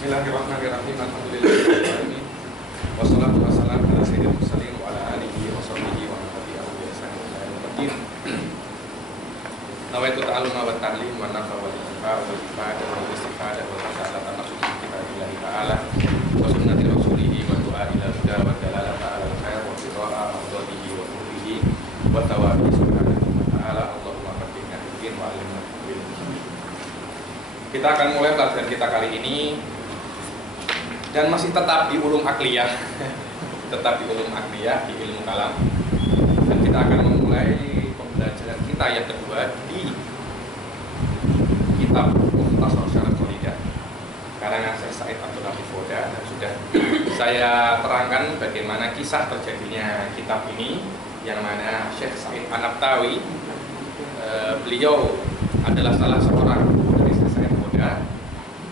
Bismillahirrahmanirrahim. Alhamdulillahirabbil alamin. Wassalatu wassalamu ala sayyidil mursalin wa ala alihi wa sahbihi wa man tabi'ahum bi ihsan ila yaumil din. Nawaitu ta'alluma wa ta'lim wa nafa wal intifa wal ifada wal istifada wa ta'ala nafsu kitabillahi ta'ala wa sunnati rasulihi wa du'a ila huda wa dalalata ala al-khair wa qira'a afdalihi wa qurbihi wa tawabi subhanahu wa ta'ala. Allahumma faqqihna fid din wa 'allimna ta'wil. Kita akan mulai pelajaran kita kali ini dan masih tetap di ulum akliyah, tetap di ulum akliyah di ilmu kalam. Dan kita akan memulai pembelajaran kita yang kedua di kitab Mukhtasar Syarah Qalidah karangan Syekh Said Abdul Latif Foda. Dan sudah saya terangkan bagaimana kisah terjadinya kitab ini, yang mana Syekh Said An-Nabtawi beliau adalah salah seorang dari Syekh Said Foda,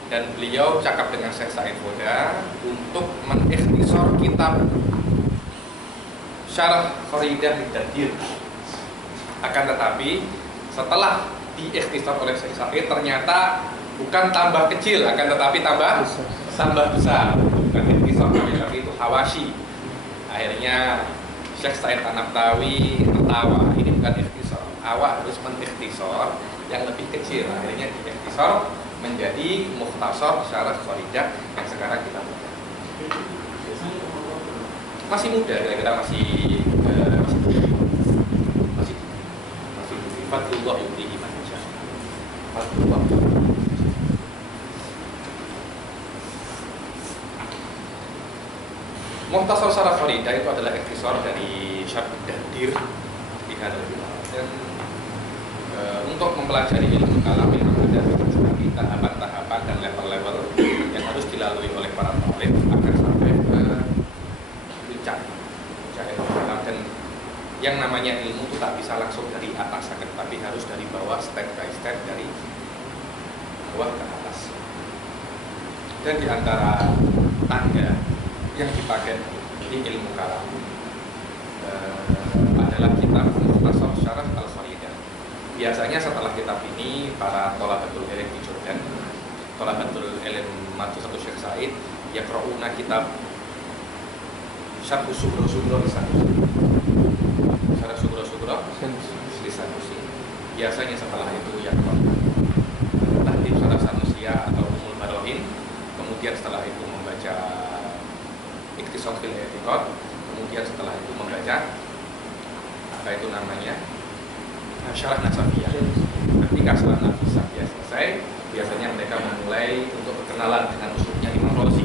dan beliau cakap dengan Syekh Said Foda untuk mengikhtisar kitab Syarah Qalidah Lidadir. Akan tetapi setelah diikhtisar oleh Syekh Said, ternyata bukan tambah kecil, akan tetapi tambah besar. Bukan ikhtisar, tapi itu hawashi. Akhirnya Syekh Said An-Nabtawi tertawa, ini bukan ikhtisar, awak harus mengikhtisar yang lebih kecil. Akhirnya diikhtisar menjadi Mukhtasar Syarah Qalidah yang sekarang kita baca. Masih muda, kira-kira masih Fadlullah yu'tihi man yasha. Fadlullah. Mukhtasar Syarah Qalidah itu adalah ikhtisar dari Syarh Dadir di hadal kitab. Dan untuk mempelajari ilmu kalam memang ada tahapan-tahapan dan level-level yang harus dilalui oleh para talib agar sampai ke puncak ilmu kalam. Dan yang namanya ilmu itu tak bisa langsung dari atas, tapi harus dari bawah, step by step, dari bawah ke atas. Dan di antara tangga yang dipakai di ilmu kalam adalah kitab Mukhtasar Syarah Al-Qalidah. Biasanya setelah kitab ini para thalabatul ilm di Jordan, thalabatul ilm Madrasatul Syekh Said, yaqra'una kitab Syarh Sugro di Sanusi. Syarh Sugro di Sanusi. Biasanya setelah itu tahdhib Syarh Sanusiyah atau Ummul Barohin. Kemudian setelah itu membaca Ikhtisar fil I'tiqad. Kemudian setelah itu membaca apa itu namanya, Syarah Nasafiyah. Ketika Syarah Nasafiyah selesai, biasanya mereka memulai untuk berkenalan dengan usulnya Imam Razi.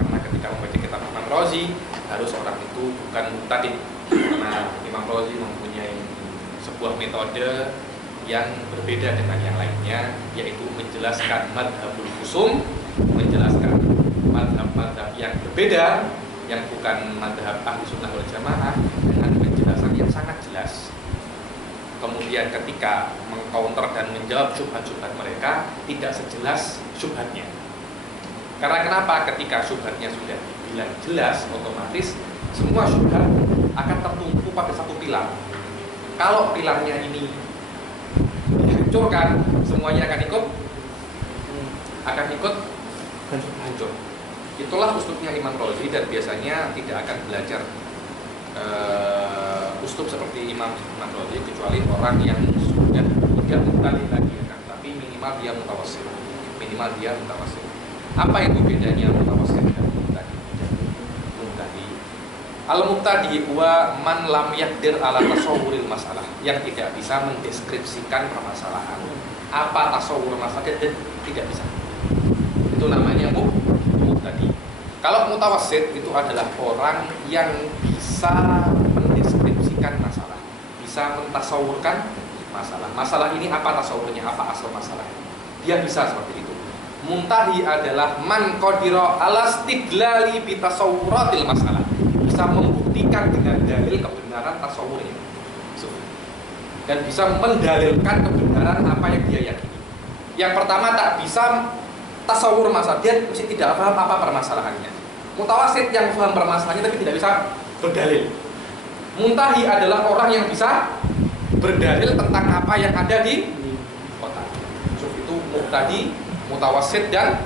Karena ketika membaca kitab Imam Razi, harus orang itu bukan mubtadi', karena Imam Razi mempunyai sebuah metode yang berbeda dengan yang lainnya, yaitu menjelaskan madhabul khusum, menjelaskan madhab-madhab yang berbeda, yang bukan madhab ahli sunnah wal jamaah, dengan penjelasan yang sangat jelas. Kemudian ketika mengcounter dan menjawab syubhat-syubhat mereka, tidak sejelas syubhatnya. Karena kenapa? Ketika syubhatnya sudah dibilang jelas, otomatis semua syubhat akan tertumpu pada satu pilar. Kalau pilarnya ini dihancurkan, semuanya akan ikut hancur. Itulah uslubnya Imam Razi, dan biasanya tidak akan belajar uslub seperti Imam Razi kecuali orang yang sudah tidak mubtadi' lagi, kan? Tapi minimal dia mutawassit. Apa itu bedanya mutawassit dan mubtadi'? Al-mubtadi' huwa man lam yaqdir ala tasawwuril masalah, yang tidak bisa mendeskripsikan permasalahan. Apa tasawwur masalah, dan tidak bisa. Itu namanya mubtadi'. Kalau mutawassit itu adalah orang yang bisa mendeskripsikan masalah, bisa mentasawurkan masalah. Masalah ini apa tasawurnya, apa asal masalah. Dia bisa seperti itu. Muntahi adalah man qadira ala istidlali bi tasawwuratil masalah, bisa membuktikan dengan dalil kebenaran tasawurnya, dan bisa mendalilkan kebenaran apa yang dia yakini. Yang pertama tak bisa tasawur masalah, dia mesti tidak paham apa permasalahannya. Mutawassit yang paham permasalahannya tapi tidak bisa berdalil. Muntahi adalah orang yang bisa berdalil tentang apa yang ada di kota. Itu mubtadi, mutawassit, dan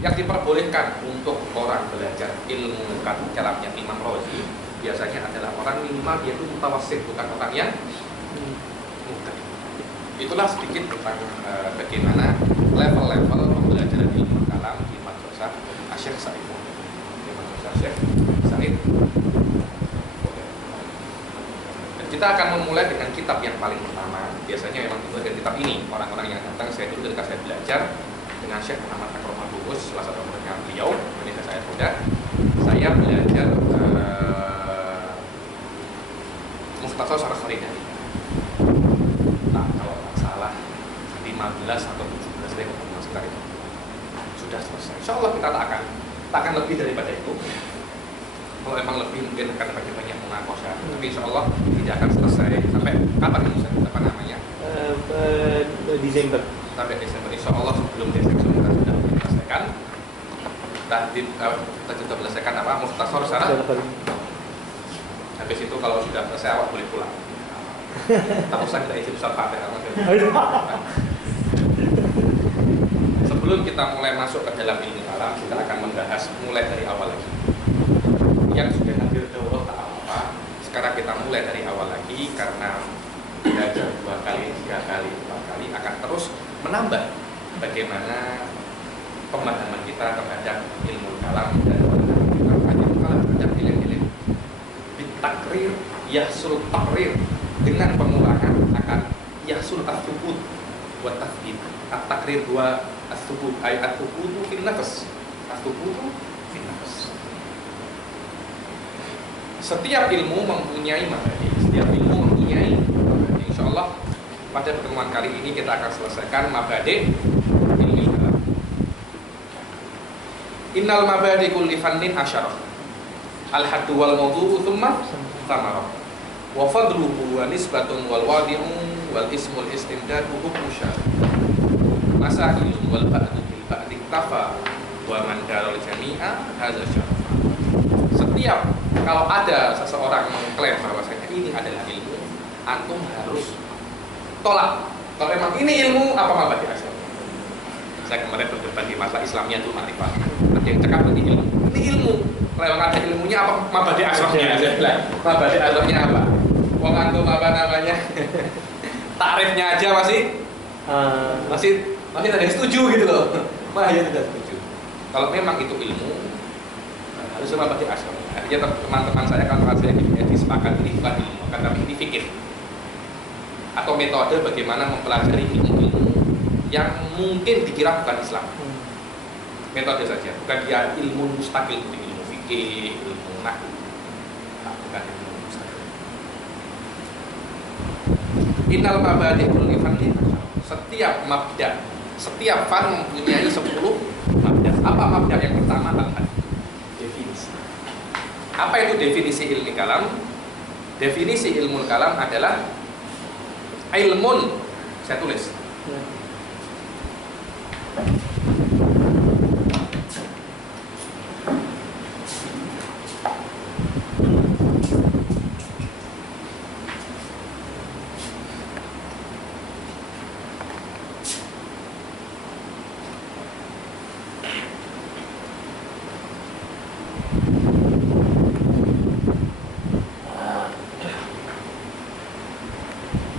Yang diperbolehkan untuk orang belajar ilmu kalamnya Imam Razi biasanya adalah orang minimal dia itu mutawassit, bukan orang yang mubtadi'. Itulah sedikit tentang bagaimana level-level pembelajaran ilmu kalam di Madrasah Syekh Said. Di Madrasah Syekh Said. Dan kita akan memulai dengan kitab yang paling pertama. Biasanya memang itu dari kitab ini. Orang-orang yang datang saya dulu ketika saya belajar dengan Syekh Muhammad Akram Al-Bubus, salah satu muridnya beliau, Indonesia saya muda. Saya belajar Mukhtasar Syarah Khalidani. Nah, kalau tak salah 15 atau 17 deh sekitar itu sudah selesai. Insya Allah kita tak akan lebih daripada itu. Kalau emang lebih mungkin akan banyak munakosha. Tapi insya Allah tidak akan selesai sampai kapan ini? Apa namanya? Desember. Sampai Desember. Insya Allah sebelum Desember kita sudah menyelesaikan. Kita sudah menyelesaikan apa? Mukhtasar Syarah. Habis itu kalau sudah selesai awak boleh pulang. Tak usah kita izin Ustaz Fatih. Sebelum kita mulai masuk ke dalam ilmu kalam, kita akan membahas mulai dari awal lagi. Yang sudah hadir daurah tak apa-apa. Sekarang kita mulai dari awal lagi karena belajar 2 kali, 3 kali, 4 kali akan terus menambah bagaimana pemahaman kita terhadap ilmu kalam dan ilmu kalam terhadap ilmu bitakrir yahsul takrir. Dengan pengulangan akan yahsul at-thubut wa tathbit. At-takrir wa at-thubut ay at-thubutu fil nafs. At-thubutu fil nafs. Setiap ilmu mempunyai mabadi. Setiap ilmu mempunyai mabadi. Insyaallah pada pertemuan kali ini kita akan selesaikan mabadi ilmu kalam. Innal mabadi kulli fannin asyarah. Al-haddu wal mawdu'u thumma thamarah. Wa fadluhu wa nisbatun wal wadi'u wal ismul istimdadu hukmu syar'i. Masailun wal ba'du bil ba'di iktafa wa man daral jami'a hadza syar'a. Setiap kalau ada seseorang mengklaim bahwasanya ini adalah ilmu, antum harus tolak. Kalau memang ini ilmu, apa mabadi asal? Saya kemarin berdebat di masa Islamnya itu ma'rifat. Ada yang cakap ini ilmu. Ini ilmu. Kalau ada ilmunya apa mabadi asrofnya? Saya bilang mabadi asrofnya apa? Wong antum apa namanya? Takrifnya aja masih ada yang setuju gitu loh. Masih tidak setuju. Kalau memang itu ilmu harus mabadi asrofnya. Artinya teman-teman saya kalau saya disepakati ini bukan ilmu, akan tapi ini fikih atau metode bagaimana mempelajari ilmu-ilmu yang mungkin dikira bukan Islam. Metode saja, bukan dia ilmu mustaqil, ilmu fikih, ilmu nahwu. Nah, bukan ilmu mustaqil. Innal mabadi kulli fannin. Setiap mabda, setiap fan mempunyai 10 mabda. Apa mabda yang pertama? Definisi. Apa itu definisi ilmu kalam? Definisi ilmu kalam adalah ilmun. Saya tulis.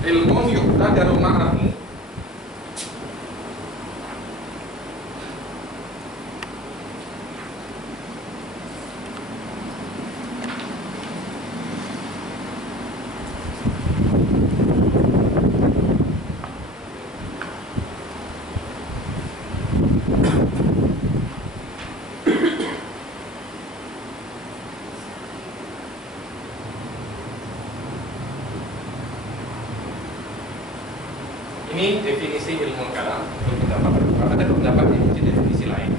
Ilmun yuqtadaru ma'ahu ini definisi ilmu kalam. Ada beberapa definisi lain.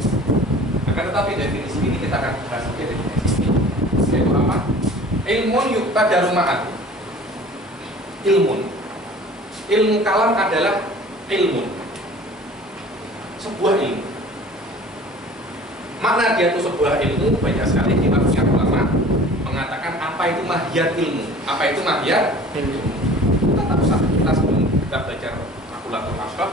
Akan tetapi definisi ini kita akan bahas definisi ini. Yaitu apa? Ilmun yuqtadaru ma'ahu. Ilmu kalam adalah ilmu. Sebuah ilmu. Makna dia itu sebuah ilmu banyak sekali dimaksudkan ulama mengatakan apa itu mahiyat ilmu. Apa itu mahiyat ilmu? Kita tak usah kita sebelum kita belajar makulatul asbab,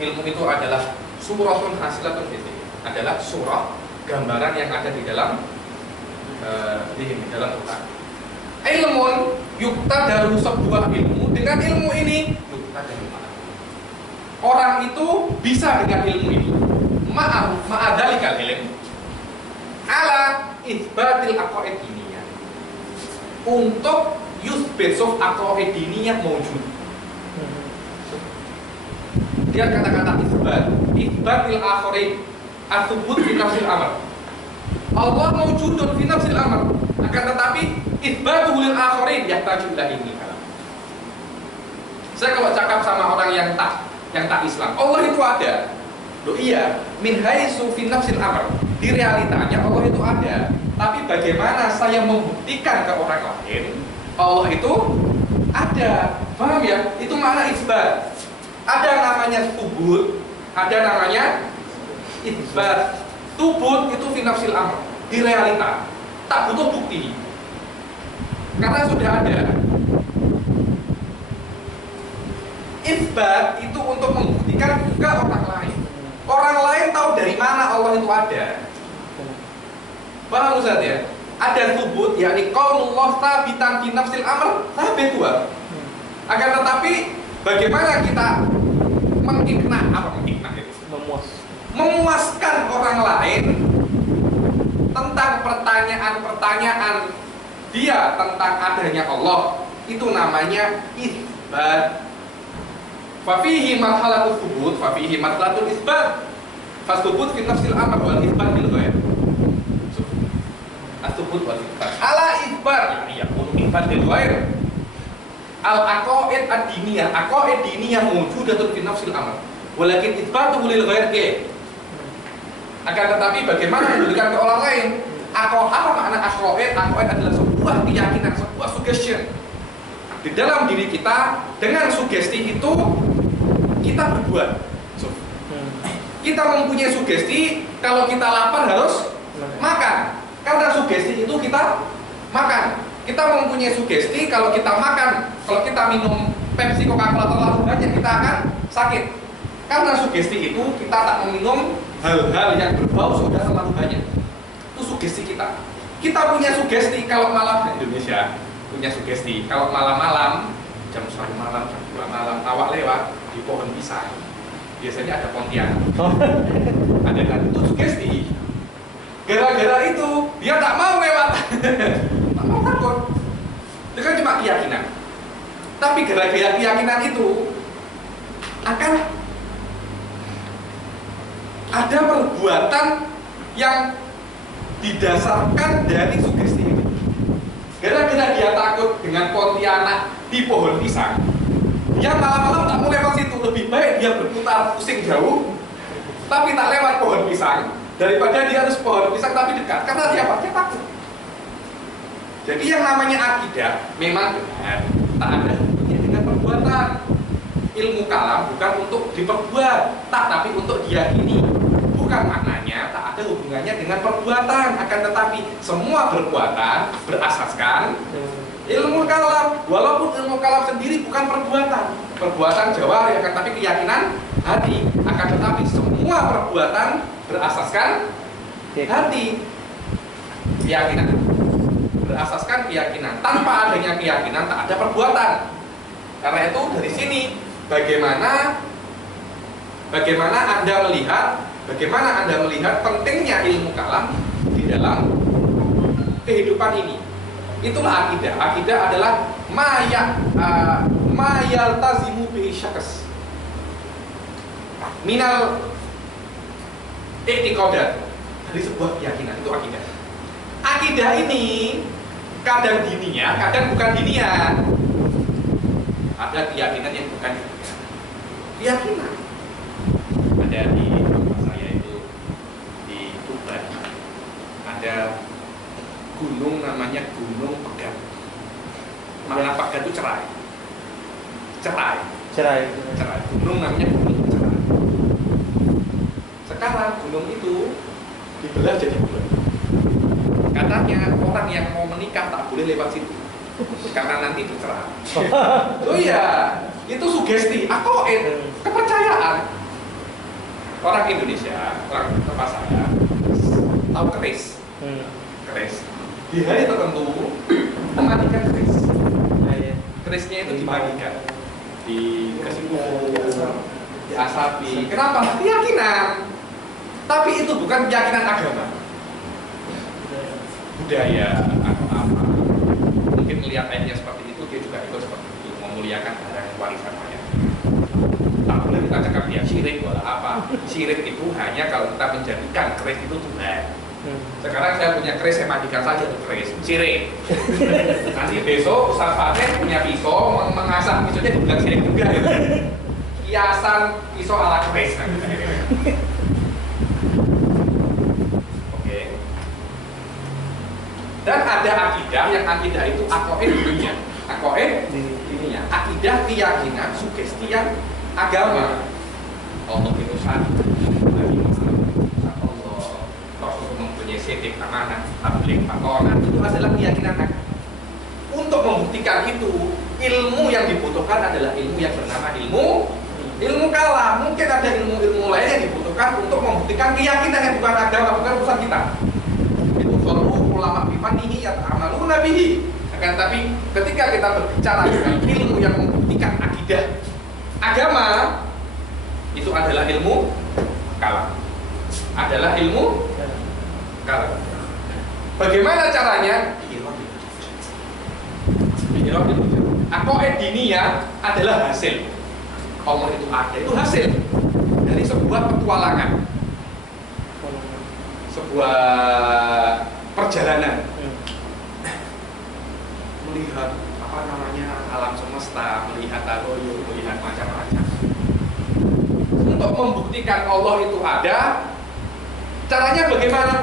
ilmu itu adalah suratun hasilatun fitriyah. adalah surah, gambaran yang ada di dalam Quran. Ilmun yukta daru sebuah ilmu, dengan ilmu ini yukta daru orang itu bisa dengan ilmu itu ma'adalikal ilm ala isbatil aqaid diniyah, untuk yusbetsuf aqaid diniyah mawjud. Dia kata-kata isbatil akhirin atsubut fi nafsil amr. Allah mawjudun fi nafsil amr, akan tetapi isbatuhu lil akhirin yahtaju ila ilmi kalam. Saya kalau cakap sama orang yang tak Islam, Allah itu ada. Loh iya, min haitsu fi nafsil amr. Di realitanya Allah itu ada. Tapi bagaimana saya membuktikan ke orang lain Allah itu ada? Paham ya? Itu makna isbat. Ada namanya tubut, ada namanya isbat. Tubut itu fi nafsil amr, di realita. Tak butuh bukti. Karena sudah ada. Isbat itu untuk membuktikan juga orang lain. Orang lain tahu dari mana Allah itu ada. Paham Ustaz ya? Ada subut, yakni qaulullah tsabitan fi nafsil amr, sabit dua. Akan tetapi bagaimana kita memuaskan orang lain tentang pertanyaan-pertanyaan dia tentang adanya Allah, itu namanya isbat. Fafihi marhalatul subut, fafihi marhalatul isbat. Fasubut fi nafsil amr wal isbat bil ghair. Asubut wal isbat. Ala isbat, ya yakunu isbat bil ghair. Al aqaid ad-diniyah, aqaid diniyah mawjudatun fi nafsil amr. Walakin isbatuhu lil ghair ke. Akan tetapi bagaimana memberikan ke orang lain? Apa makna aqaid? Aqaid adalah sebuah keyakinan, sebuah suggestion. Di dalam diri kita, dengan sugesti itu kita berbuat. Kita mempunyai sugesti kalau kita lapar harus makan. Karena sugesti itu kita makan. Kita mempunyai sugesti kalau kita makan, kalau kita minum Pepsi, Coca-Cola terlalu banyak kita akan sakit. Karena sugesti itu kita tak meminum hal-hal yang berbau sudah terlalu banyak. Itu sugesti kita. Kita punya sugesti kalau malam Indonesia punya sugesti kalau malam-malam jam 1 malam, jam 2 malam awak lewat di pohon pisang, biasanya ada pontianak. Ada kan? Itu sugesti. Gara-gara itu dia tak mau lewat. Tak mau takut. Itu kan cuma keyakinan. Tapi gara-gara keyakinan itu akan ada perbuatan yang didasarkan dari sugesti itu. Gara-gara dia takut dengan pontianak di pohon pisang, dia malam-malam tak mau lewat situ. Lebih baik dia berputar pusing jauh, tapi tak lewat pohon pisang, daripada dia harus pohon pisang tapi dekat. Karena dia apa? Dia takut. Jadi yang namanya akidah memang benar, tak ada hubungannya dengan perbuatan. Ilmu kalam bukan untuk diperbuat, tapi untuk diyakini. Bukan maknanya tak ada hubungannya dengan perbuatan, akan tetapi semua perbuatan berasaskan ilmu kalam. Walaupun ilmu kalam sendiri bukan perbuatan jawari, akan tetapi keyakinan hati. Akan tetapi semua perbuatan berasaskan hati, keyakinan. Berasaskan keyakinan. Tanpa adanya keyakinan tak ada perbuatan. Karena itu dari sini bagaimana Anda melihat pentingnya ilmu kalam di dalam kehidupan ini. Itulah akidah. Akidah adalah mayaltazimu bihi syakhs minal i'tiqadat, dari sebuah keyakinan. Itu akidah. Akidah ini kadang diniyah, kadang bukan diniyah. Ada keyakinan yang bukan keyakinan. Ada di tempat saya itu di Tuban, ada gunung namanya Gunung Pegat. Makna Pegat itu cerai. Gunung namanya Gunung Cerai. Sekarang gunung itu dibelah jadi dua. Katanya orang yang mau menikah tak boleh lewat situ, karena nanti bercerai. Oh iya, itu sugesti, aqaid, kepercayaan. orang Indonesia, orang tempat saya tahu keris. Keris di hari tertentu mematikan keris. Kerisnya itu dimandikan, dikasih diasapi. Kenapa? Keyakinan. Tapi itu bukan keyakinan agama, budaya atau apa. Mungkin melihat ayatnya seperti itu, dia juga ikut seperti itu, memuliakan barang warisan mayat. Tak boleh kita cakap dia syirik wala apa. Syirik itu hanya kalau kita menjadikan keris itu Tuhan. Sekarang saya punya keris, saya mandikan saja tuh keris, syirik. Nanti besok Ustaz Fateh punya pisau, mengasah pisaunya dibilang syirik juga gitu. Kiasan pisau ala keris. Oke. Dan ada akidah yang akidah itu akoid dulunya, akoid ininya, akidah keyakinan, sugesti yang agama. Allah itu satu, sedik, amanah, tabligh, pakonan, itu adalah keyakinan agama. Untuk membuktikan itu, ilmu yang dibutuhkan adalah ilmu yang bernama ilmu kalam. Mungkin ada ilmu lain yang dibutuhkan untuk membuktikan keyakinan yang bukan agama, bukan urusan kita. Itu seluruh ulama bifanihi yata'amaluna bihi. Akan tapi ketika kita berbicara dengan ilmu yang membuktikan akidah agama, itu adalah ilmu kalam. Adalah ilmu kalam. Bagaimana caranya? Akoid diniyah adalah hasil. Allah itu ada, itu hasil dari sebuah petualangan, sebuah perjalanan, melihat apa namanya alam semesta, melihat tagoyo, melihat macam-macam. Untuk membuktikan Allah itu ada, caranya bagaimana?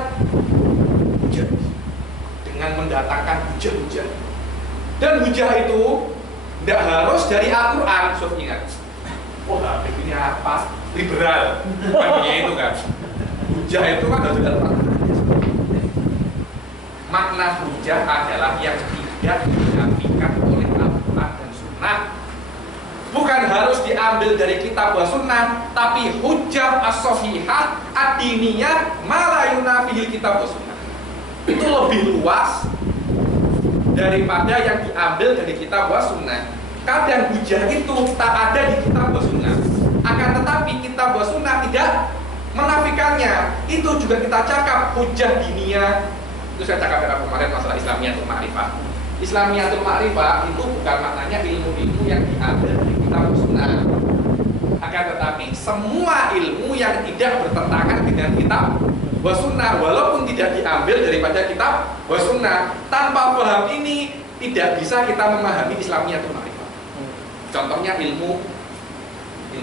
Hujah, dengan mendatangkan hujah-hujah. Dan hujah itu tidak harus dari Al-Quran. Sob ingat, wah ini apa? Liberal, bukan itu kan? Hujah itu kan harus dari Al-Quran. Makna hujah adalah yang tidak dinafikan oleh Al-Quran dan Sunnah. Bukan harus diambil dari kitab wa sunnah, tapi hujjah as-sahihah ad-diniyah ma la yunafihil kitab wa sunnah. Itu lebih luas daripada yang diambil dari kitab wa sunnah. Kadang hujjah itu tak ada di kitab wa sunnah, akan tetapi kitab wa sunnah tidak menafikannya. Itu juga kita cakap hujjah diniyah. Itu saya cakap kemarin masalah Islamiyatul Ma'rifah. Islamiyatul Ma'rifah itu bukan maknanya ilmu-ilmu yang diambil dari kitab sunnah. Akan tetapi semua ilmu yang tidak bertentangan dengan kitab wa sunnah, walaupun tidak diambil daripada kitab wa sunnah. Tanpa paham ini tidak bisa kita memahami Islamiyatul Ma'rifah. Contohnya ilmu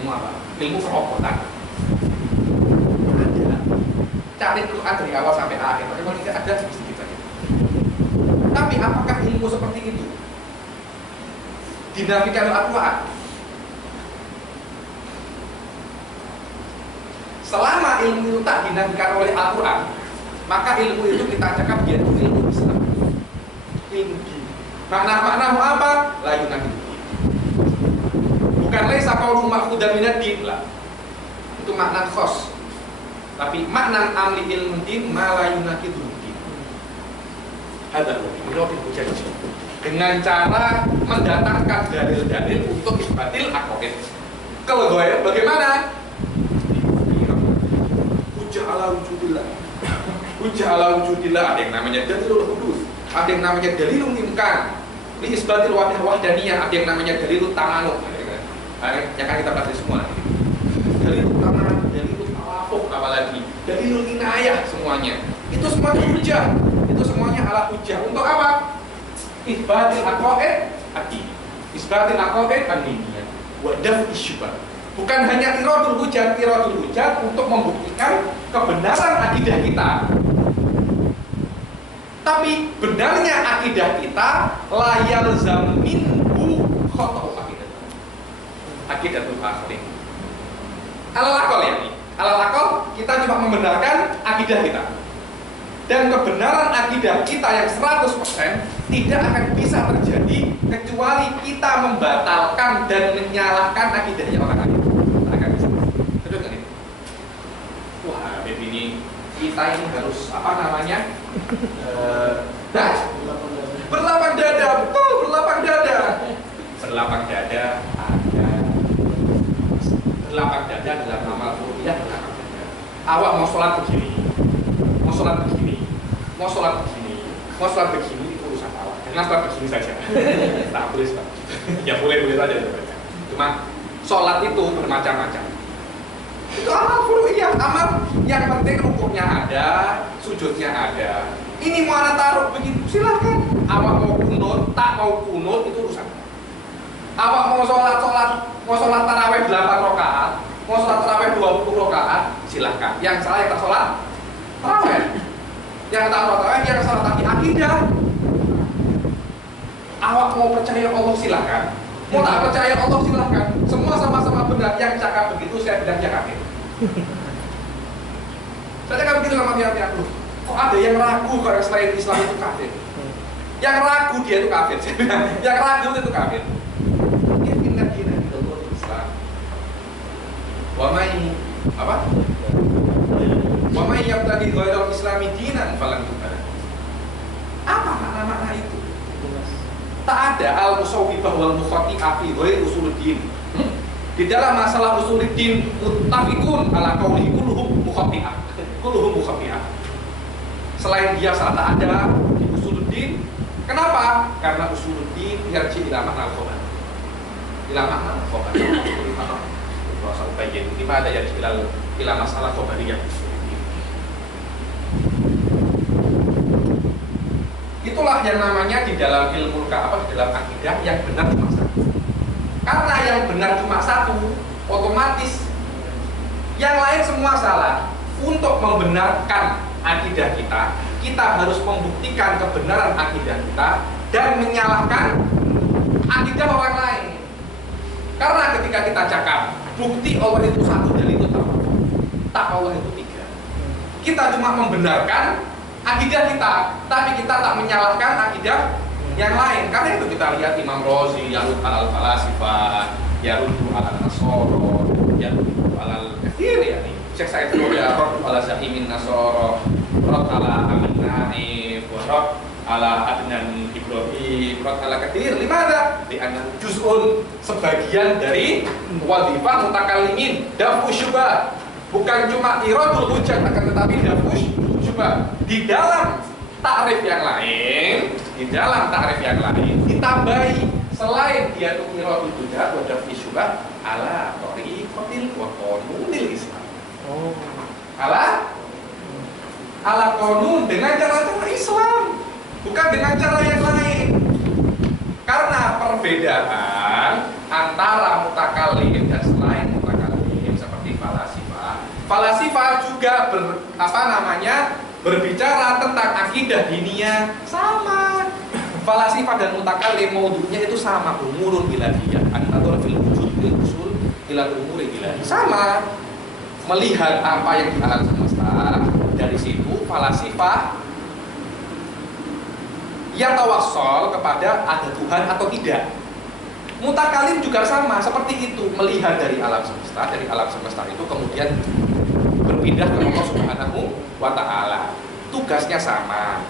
apa? Ilmu kerobotan. Ada. Cari Quran dari awal sampai akhir. Kalau tidak ada sedikit saja. Tapi apakah ilmu seperti itu dinafikan oleh Al-Quran? Selama ilmu itu tak dinafikan oleh Al-Quran, maka ilmu itu kita cakap dia itu ilmu Islam, ilmu din. Makna-maknamu apa? La yunafidu. Bukan laisa qaulu ma'khudan minad din lah. Itu makna khos. Tapi makna amli ilmu din ma la yunafidu. Ada dengan cara mendatangkan dalil-dalil untuk isbatil aqaid. Kalau gue bagaimana? Hujjah ala wujudillah. Hujjah ala wujudillah, ada yang namanya dalilul hudus, ada yang namanya dalilul imkan. Li isbatil wahdaniyah, ada yang namanya dalilul tamanuk. Yang akan kita pelajari semua. Dalilul tamanuk, dalilul tawafuq, apalagi dalilul inayah, semuanya. Itu semua hujjah. Itu semuanya ala hujjah. Untuk apa? Isbatil aqaid ad-din. Isbatil aqaid ad-diniyah. Wa daf'i syubhat. Bukan hanya iradul hujjah untuk membuktikan kebenaran akidah kita. Tapi benarnya akidah kita la yalzaminhu khata'u akidah. Akidatul akhirin. Alal aqal ya. Alal aqal kita cuma membenarkan akidah kita. Dan kebenaran akidah kita yang 100% tidak akan bisa terjadi kecuali kita membatalkan dan menyalahkan akidahnya orang lain. Akan bisa. Betul kan itu? Habib ini, kita ini harus apa namanya? Berlapang dada, betul, berlapang dada. Berlapang dada ada. Berlapang dada dalam amal ruhiyah berlapang dada. Awak mau sholat begini, mau sholat begini, mau sholat begini, mau sholat begini itu urusan awak. Jangan sholat begini saja. Tak boleh sholat. Ya boleh saja. Cuma sholat itu bermacam-macam. Itu amal furu'iyah, amal yang penting rukuknya ada, sujudnya ada. Ini mau anak taruh begitu, silahkan. Awak mau kunut, tak mau kunut, itu urusan. Awak mau sholat taraweh 8 rakaat, mau sholat taraweh 20 rakaat, silahkan. Yang salah yang tak sholat taraweh, yang tak sholat taraweh, yang salah tadi akidah. Awak mau percaya Allah silahkan, mau tak percaya Allah silahkan. Semua sama-sama benar. Yang cakap begitu saya bilang dia kafir. Saya cakap begitu sama pihak-pihak lu. Kok ada yang ragu kalau yang selain Islam itu kafir? Yang ragu dia itu kafir. Yang ragu itu kafir. Inna dina indallahi Islam. Wa may apa? Wa may yabtaghi ghairal islami dinan falan tuqbal. Apa makna-makna itu? Tak ada al-musawwibah wal mukhati'ah fi ghairi usuluddin. Di dalam masalah usuluddin muttafiqun ala qawli kulluhum mukhati'ah. Kulluhum mukhati'ah. Selain dia salah tak ada di usuluddin. Kenapa? Karena usuluddin yarji ila makna al-khabar. Ila makna al-khabar. Rasa ubayyin lima ada yarji ila masalah khabariyah. Itulah yang namanya di dalam ilmu di dalam akidah yang benar cuma satu. Karena yang benar cuma satu, otomatis yang lain semua salah. Untuk membenarkan akidah kita, kita harus membuktikan kebenaran akidah kita dan menyalahkan akidah orang lain. Karena ketika kita cakap bukti Allah itu satu dan itu tak Allah itu tiga, kita cuma membenarkan akidah kita, tapi kita tak menyalahkan akidah yang lain. Karena itu kita lihat Imam Razi yarud alal falasifah, yarud alal nasoro, yarud alal kathir ya nih. Syekh Said Nurya rad ala zahimin nasoro, rad ala amin naif, rad ala adnan ibrahim, rad ala kathir. Limada? Li'annahu juz'un, sebagian dari wadifah mutakallimin, dafu syubah. Bukan cuma iradul hujjah, akan tetapi dafu syubah. Di dalam takrif yang lain, ditambahi selain dia itu iradul hujjah wa dafu syubah ala tariqatil wa qanunil Islam. Ala qanun, dengan cara-cara Islam, bukan dengan cara yang lain. Karena perbedaan antara mutakallim dan selain mutakallim seperti falasifah juga berbicara tentang akidah diniyah sama. Falasifah dan mutakallim maudhu'nya itu sama, umurun ilahiyah, an-nadhar fil wujud bil usul ila umuri ilahiyah. Sama. Melihat apa yang di alam semesta, dari situ falasifah yang tawassol kepada ada Tuhan atau tidak. Mutakallim juga sama, seperti itu, melihat dari alam semesta itu kemudian berpindah ke Allah Subhanahu wa ta'ala. Tugasnya sama,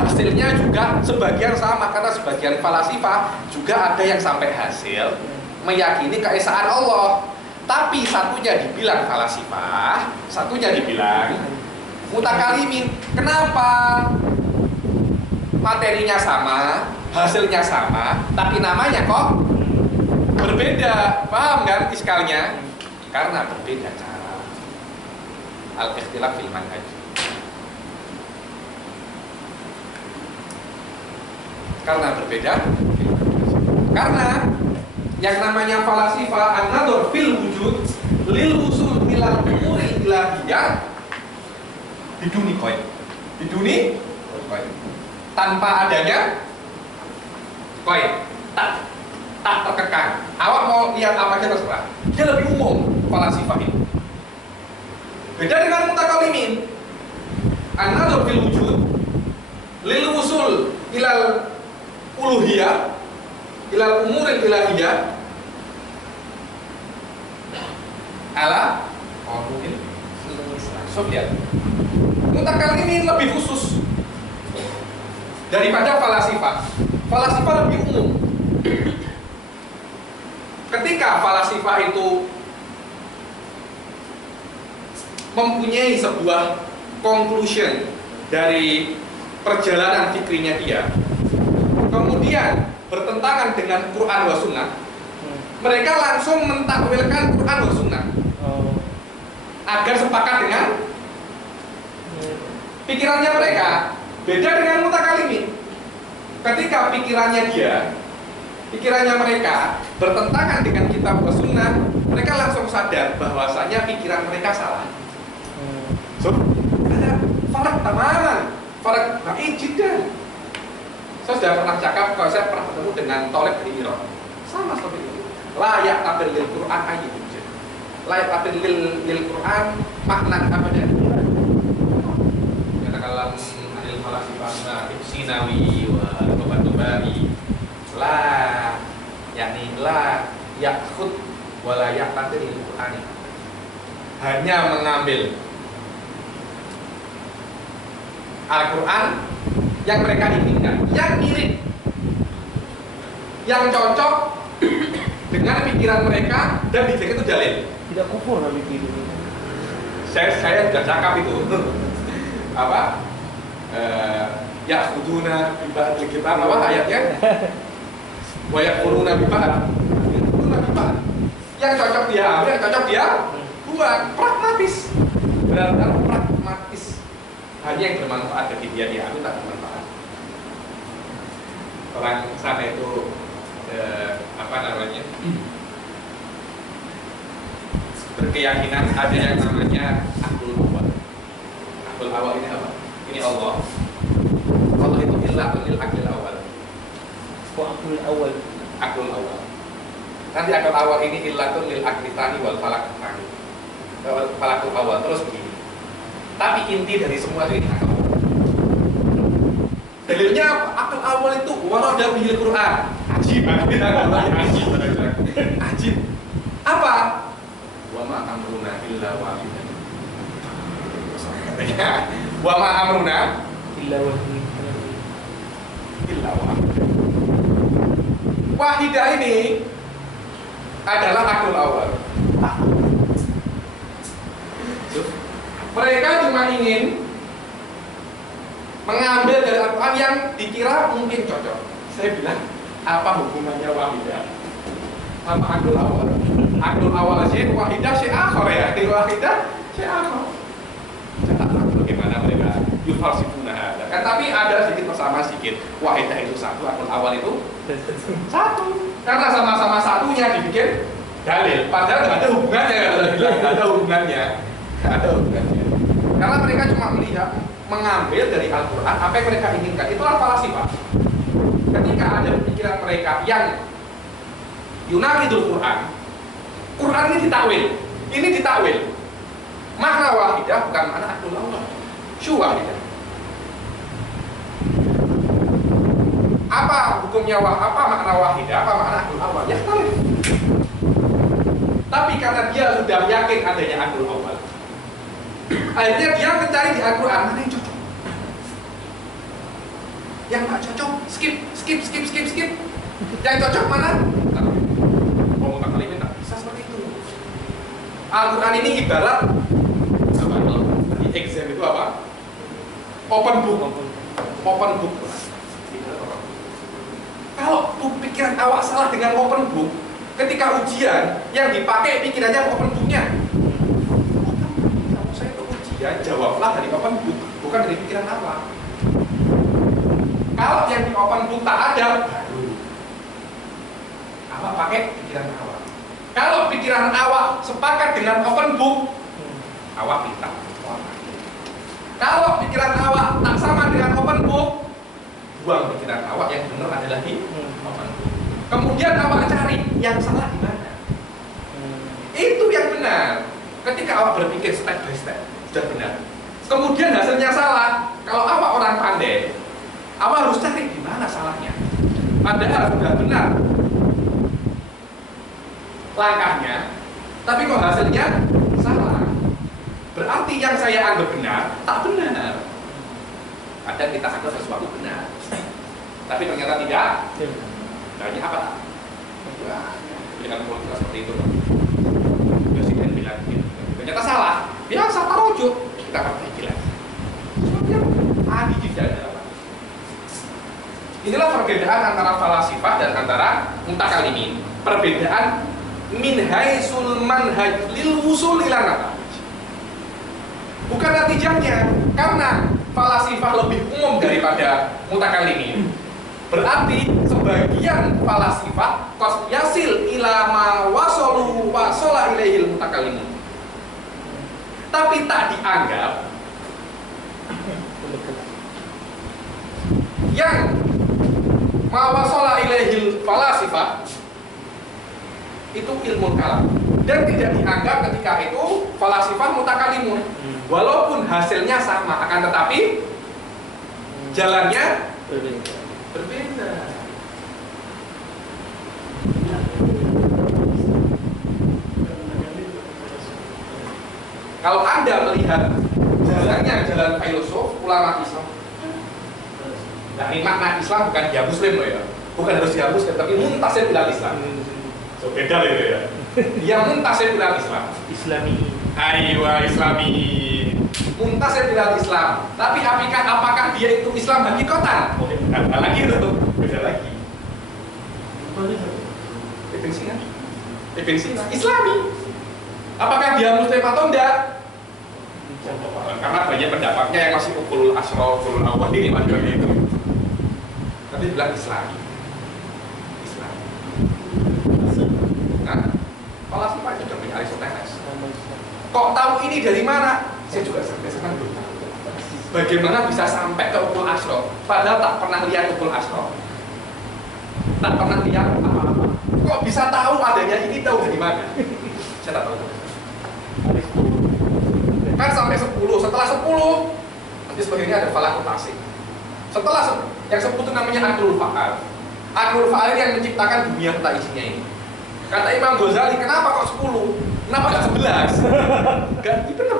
hasilnya juga sebagian sama, karena sebagian falasifah juga ada yang sampai hasil meyakini keesaan Allah. Tapi satunya dibilang falasifah, satunya dibilang mutakallimin. Kenapa? Materinya sama, hasilnya sama, tapi namanya kok berbeda. Paham kan iskalnya? Karena berbeda cara. Al-ikhtilaf fil manhaj. Karena berbeda. Karena yang namanya falasifah an-nadhar fil wujud lil usul ilal umuri ilahiyah biduni qaid. Biduni qaid. Tanpa adanya qaid. Tak terkekang. Awak mau lihat apa aja terserah. Dia lebih umum falasifah ini. Beda dengan mutakallimin. An-nadhar fil wujud lil usul ilal uluhiyah ilal umuril ilahiyah ala qanunil Islam. So lihat, mutakallimin lebih khusus daripada falasifah. Falasifah lebih umum. Ketika falasifah itu mempunyai sebuah conclusion dari perjalanan fikrinya dia, kemudian bertentangan dengan Quran wa Sunnah, mereka langsung mentakwilkan Quran wa Sunnah agar sepakat dengan pikirannya mereka. Beda dengan mutakallimin. Ketika pikirannya mereka bertentangan dengan kitab wa Sunnah, mereka langsung sadar bahwasanya pikiran mereka salah. So, ada farak tamaman, farak baik jiddan. Saya sudah pernah cakap kalau saya pernah bertemu dengan Tolib di Iran, sama seperti itu. Layak tabir lil Quran ayat hujjah. Layak tabir lil Quran maknan abadan. Katakanlah anil falasifah Sinawi wa Batubari. La yakni la yakhud wa la yaqtadir lil Quran. Hanya mengambil Al-Quran yang mereka inginkan, yang mirip, yang cocok dengan pikiran mereka, dan dijadikan itu dalil. Tidak kufur habis itu. Saya sudah cakap itu. Apa? Ya khuduna bi ba'dil kitab, apa ayatnya? Wa yaquluna bi ba'd. Yang cocok dia ambil, yang cocok dia buat. Pragmatis. Benar-benar pragmatis. Hanya yang bermanfaat bagi dia ambil, tak bermanfaat. Orang sana itu apa namanya, berkeyakinan ada yang namanya akul awal. Akul awal ini apa? Ini Allah. Allah itu illatun lil akil awal. Akul awal. Akul awal. Nanti akul awal ini illatun lil akli tsani wal falak tsani. Falakul awal terus begini. Tapi inti dari semua ini akal. Dalilnya apa? Akal awal itu warada bihil Quran. Ajib, ajib. Apa? Wa ma amruna illa wahidan. Wa ma amruna Illa wahidan. Wahidah ini adalah akal awal. Mereka cuma ingin mengambil dari Al-Quran yang dikira mungkin cocok. Saya bilang, apa hubungannya wahidah sama akul awal? Akul awal syekh, wahidah syekh akhor ya. Wahidah syekh akhor. Saya tak tahu bagaimana mereka yufalsifuna hada. Kan tapi ada sedikit persamaan sedikit. Wahidah itu satu, akul awal itu satu. Karena sama-sama satunya dibikin dalil. Padahal nggak ada hubungannya, nggak ada hubungannya. Ada hubungannya. Karena mereka cuma melihat, mengambil dari Al-Quran apa yang mereka inginkan. Itulah falasifah. Ketika ada pikiran mereka yang yunaqidul Quran, Quran ini ditakwil. Ini ditakwil. Makna wahidah bukan makna akul awal. Syuwahidah. Apa hukumnya apa makna wahidah, apa makna akul awal? Ya tahu. Tapi karena dia sudah yakin adanya akul awal, akhirnya dia mencari di Al-Quran mana yang cocok. Yang tak cocok, skip. Yang cocok mana? Mau mutakallimin tak bisa seperti itu. Al-Quran ini ibarat apa? Di exam itu apa? Open book. Kalau pikiran awak salah dengan open book, ketika ujian yang dipakai pikirannya open booknya. Ya, jawablah dari open book, bukan dari pikiran awak. Kalau yang di open book tak ada, baru awak pakai pikiran awak. Kalau pikiran awak sepakat dengan open book, awak pintar. Kalau pikiran awak tak sama dengan open book, buang pikiran awak, yang benar adalah di open book. Kemudian awak cari yang salah di mana. Itu yang benar. Ketika awak berpikir step by step, sudah benar. Kemudian hasilnya salah. Kalau awak orang pandai, awak harus cari di mana salahnya. Padahal sudah benar langkahnya, tapi kok hasilnya salah. Berarti berarti yang saya anggap benar tak benar. Kadang kita anggap sesuatu benar, tapi ternyata tidak. Tanya apa tak? Dengan politik seperti itu, presiden bilang gitu. Ternyata salah. Biasa tarujuk, kita perbaiki lagi. Seperti yang tadi juga ada. Inilah perbedaan antara falasifah dan antara mutakalimin. Perbedaan min haisul manhaj lil wusul ila natij. Bukan natijahnya, karena falasifah lebih umum daripada mutakalimin. Berarti sebagian falasifah qad yasil ila ma wasalu wasala ilaihil mutakalimin. Tapi tak dianggap yang mawasala ilaihil falasifah itu ilmu kalam, dan tidak dianggap ketika itu falasifah mutakalimun, walaupun hasilnya sama, akan tetapi jalannya berbeda. Kalau Anda melihat jalannya jalan filosof ulama Islam, nah ini makna Islam bukan dia muslim loh ya, bukan harus dia muslim, tapi muntasib ilal Islam. So beda loh ya. Yang muntasib ilal Islam. Islami. Aywa Islami. Muntasib ilal Islam. Tapi apakah dia itu Islam hakikatan? Oh, beda lagi itu. Beda lagi. Ibn Sina. Islami. Apakah dia muslim atau enggak? Karena banyak pendapatnya yang masih ukulul asro, ukulul awal ini macam itu. Tapi bilang Islami. Nah, falasifah itu dari Aristoteles. Kok tahu ini dari mana? Saya juga sampai sekarang belum tahu. Bagaimana bisa sampai ke ukul asro? Padahal tak pernah lihat ukul asro, tak pernah lihat apa-apa. Kok bisa tahu adanya ini, tahu dari mana? Saya tak tahu. Kan sampai 10, setelah 10 nanti sebagainya ada falakut tasik. Setelah yang 10 itu namanya aklul fa'al. Aklul fa'al yang menciptakan dunia kita isinya ini. Kata Imam Ghazali, kenapa kok 10? Kenapa gak 11? Gak, itu benar.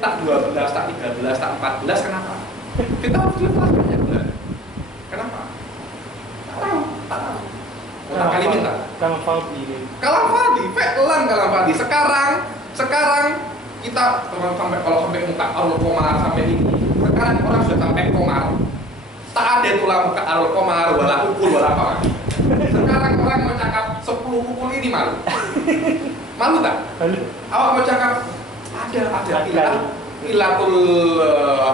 Tak 12, tak 13, tak 14, kenapa? Kita harus jelaskan ya, benar. Kenapa? Tak tahu, tak tahu. Otak kali minta. Kalam Fadli. Kalam Fadli, fe'lan kalam Fadli. Sekarang kita sampai kalau sampai muka arul komar sampai ini. Sekarang orang sudah sampai komar. Tak ada tulang muka arul komar, wala ukul, wala apa. Sekarang orang mau cakap 10 ukul ini malu. Malu tak? Malu. Awak mau cakap ada ilatul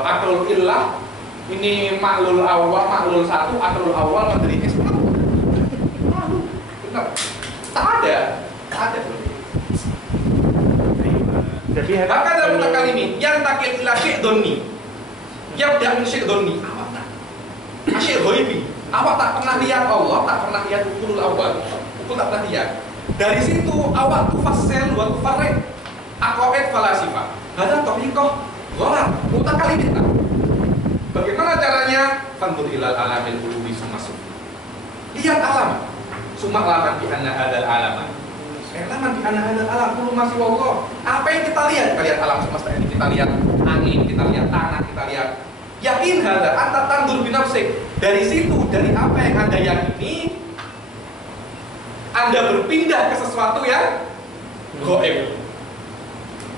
aklul illah, ini maklul awal, maklul 1, aklul awal menjadi es. Malu. Benar. Tak ada. Jadi bahkan dalam mutakal ini yang takil ila syekh doni, yang tidak syekh doni, awak tak syekh ghaibi, awak tak pernah lihat Allah, tak pernah lihat ukulul awal, ukul tak pernah lihat. Dari situ awak tufassel wa tufarriq aqaid falasifah. Ada tariqah ghalat mutakal ini tak. Bagaimana caranya? Fandur ilal alamil uluwi sumasuk. Lihat alam, summa alaman bi anna hadzal alaman. Alaman di anak-anak alam kullu masih Allah. Apa yang kita lihat? Kita lihat alam semesta ini, kita lihat angin, kita lihat tanah, kita lihat. Yakin hada anta tandur binafsik. Dari situ, dari apa yang Anda yakini, Anda berpindah ke sesuatu yang gaib.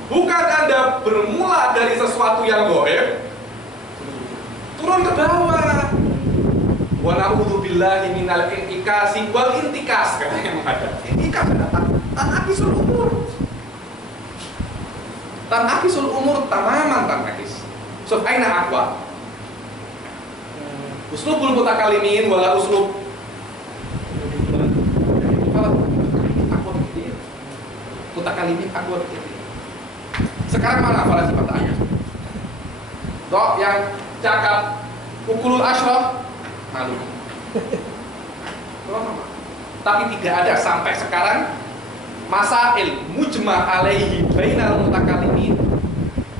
Bukan Anda bermula dari sesuatu yang gaib, turun ke bawah. Wa na'udzu billahi minal intikasi wal intikas, katanya ada. Intikas ada tanakisul umur. Tanakisul umur tamaman tanakis. So aina aqwa? Uslubul mutakalimin wala uslub mutakalimin aqwa begitu. Sekarang mana falasifah tanya? Dok yang cakap ukulul asyraf malu. Tapi tidak ada sampai sekarang masail mujma alaihi bainal mutakalimin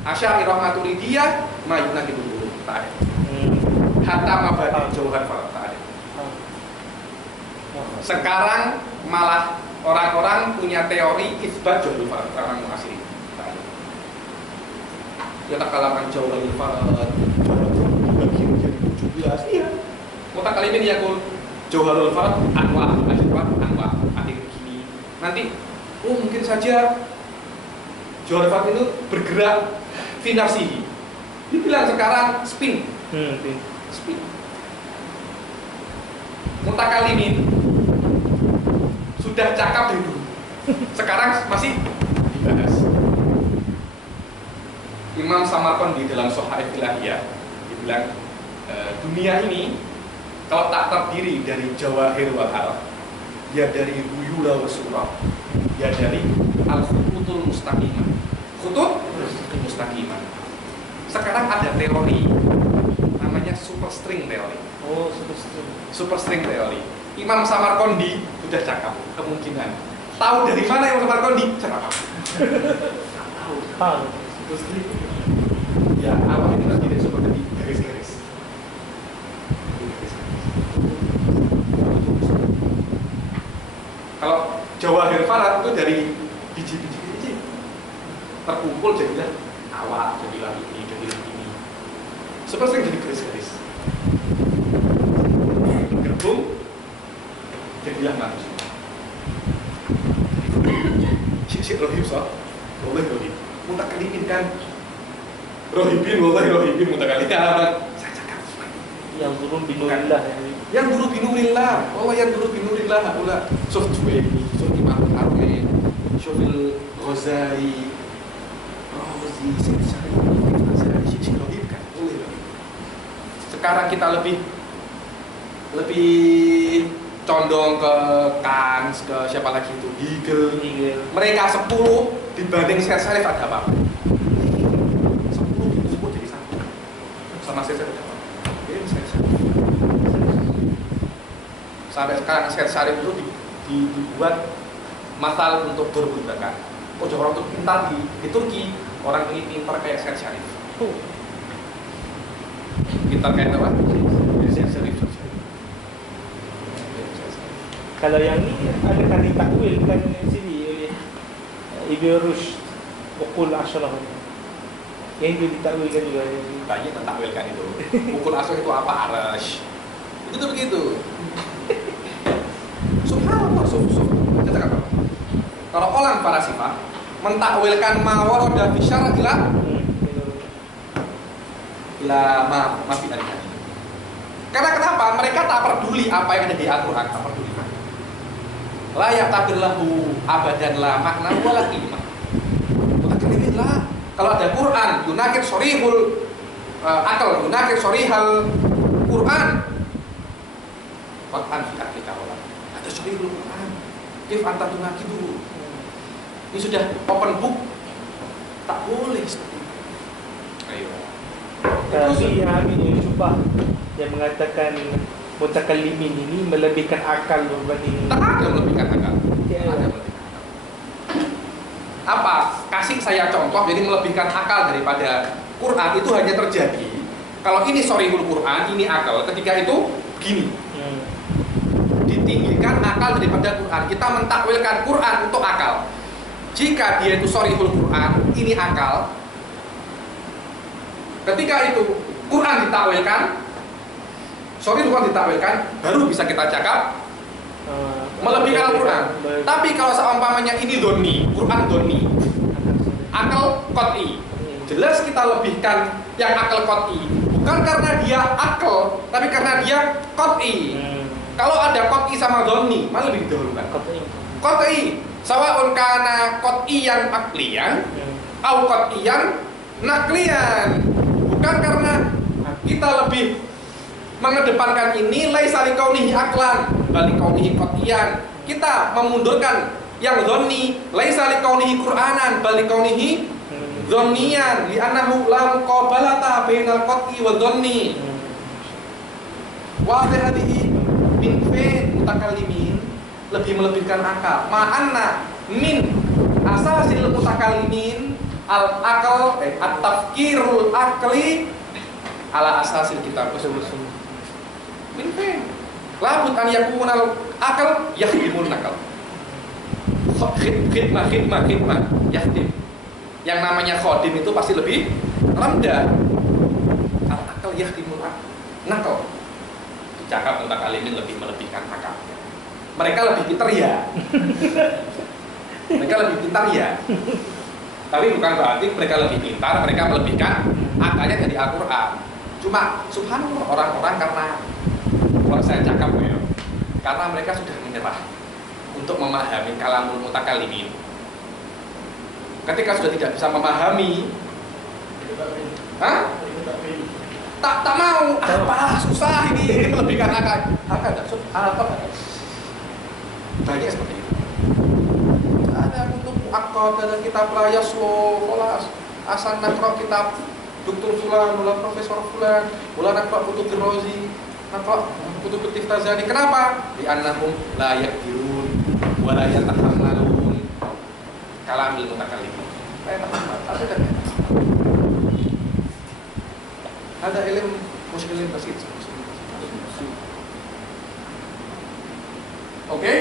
asy'ariyah maturidiyah mayuna gitu dulu tak ada. Hatta mabadi jauhan falak tak ada. Sekarang malah orang-orang punya teori isbat jauhul falak orang muasiri tak ada. Yatakallaman jawharul farad bagi menjadi 17. Iya. Mutakalimin yakul jawharul farad anwa, ada begini. Nanti mungkin saja jawharul farad itu bergerak finasi. Dibilang sekarang spin. Spin. Mutakalimin sudah cakap itu. Sekarang masih dibahas. Imam Samarqandi dalam Sohaif Ilahiyah dibilang dunia ini kalau tak terdiri dari jawahir wal arab, ya dari buyula wa surah, ya dari al-khututul mustaqimah. Khutut mustaqimah. Sekarang ada teori namanya superstring teori. Oh, superstring. Superstring teori. Imam Samarqandi sudah cakap kemungkinan. Tahu dari mana Imam Samarqandi? Cakap. Tahu. Superstring. Ya, awal itu kan tidak seperti garis-garis. Kalau jawahir farad itu dari biji-biji terkumpul jadilah awal, jadilah ini. Superstring jadi garis-garis. Gabung jadilah manusia. Syekh Rohib sah, boleh Rohib. Mutakalimin kan, Rohibin, boleh Rohibin mutakalimin. Saya cakap. Yang turun binurillah. Yang dulu binurillah, yang dulu binurillah. Ulah, Syekh Juwaini, Syekh Imam Arwin, Syekh Ghazali, Syekh Rohib kan, boleh Rohib. Sekarang kita lebih condong ke Kans, ke siapa lagi itu, Hegel. Mereka 10 dibanding Syekh Syarif ada apa? 10 jadi satu. Sama Syekh Syarif ada apa? Sampai sekarang Syekh Syarif itu dibuat masal untuk berbudaya. Oh, orang itu pintar di Turki, orang ini pintar kayak Syekh Syarif. Pintar kayak apa? Syekh Syarif. Kalau yang ini ada kan ditakwil kan sini oleh Ibn Rushd Uqul Ashrah. Yang itu ditakwilkan juga. Banyak mentakwilkan itu. Uqul Ashrah itu apa? Arash. Itu tuh begitu. Subhanallah, kita kata. Kalau orang para sifat mentakwilkan mawaroda bisyara ila mafi al-hadis. Karena kenapa? Mereka tak peduli apa yang ada di Al-Quran, tak peduli. La yaqtabillahu abadan la makna wala qimah. Mutakaliminlah. Kalau ada Quran, yunakir sorihul akal, yunakir sorihal Quran. Quran kita olah. Ada sorihul Quran. Kif anta tunakidu. Ini sudah open book. Tak boleh seperti itu. Ayo. Tapi yang ini coba yang mengatakan mutakallimin ini melebihkan akal berbanding. Tak ada melebihkan akal. Ya. Ada melebihkan akal. Apa? Kasih saya contoh. Jadi melebihkan akal daripada Quran itu hanya terjadi kalau ini sorihul Quran, ini akal. Ketika itu begini. Ditinggikan akal daripada Quran. Kita mentakwilkan Quran untuk akal. Jika dia itu sorihul Quran, ini akal. Ketika itu Quran ditakwilkan, sorihul Quran ditakwilkan, baru bisa kita cakap melebihkan Al-Quran. Tapi kalau seumpamanya ini doni, Quran doni, akal qat'i, jelas kita lebihkan yang akal qat'i. Bukan karena dia akal, tapi karena dia qat'i. Kalau ada qat'i sama doni, mana lebih didahulukan? Qat'i. Sawaun kana qat'iyan aqliyan au qat'iyan naqliyan. Bukan karena kita lebih mengedepankan ini laisa liqaunihi aqlan bal liqaunihi qat'iyan. Kita memundurkan yang dhanni laisa liqaunihi qur'anan bal liqaunihi dhanniyan li'annahu la muqabalata bainal qat'i wa dhanni. Wa hadhihi min fi mutakallimin lebih melebihkan akal. Ma'anna min asasil mutakallimin al-aqal at-tafkirul aqli ala asasil kitab usul. Min fi labud an yakunal akal yakhdimun nakal. Khidmah yakhdim. Yang namanya khodim itu pasti lebih rendah. Al-akal yahdimul nakal. Cakap mutakalimin lebih melebihkan akal. Mereka lebih pintar ya. Mereka lebih pintar ya. Tapi bukan berarti mereka lebih pintar, mereka melebihkan akalnya dari Al-Quran. Cuma subhanallah orang-orang karena kalau saya cakap ya, karena mereka sudah menyerah untuk memahami kalamul mutakalimin. Ketika sudah tidak bisa memahami, tak mau, apa susah ini melebihkan akal. Akal tidak subhanallah. Banyak seperti itu. Ada untuk akal, ada kitab layas lo, kolas, asal nakro kitab Doktor Fulan, wala Profesor Fulan, wala nakro kutub Rozi, nakro kutub Tiftazani. Kenapa? Di annahum la yakdirun, wala yatahammalun kalamil mutakallimin. Saya tahamal, ada kan? Ada ilmu muskilin basit. Oke?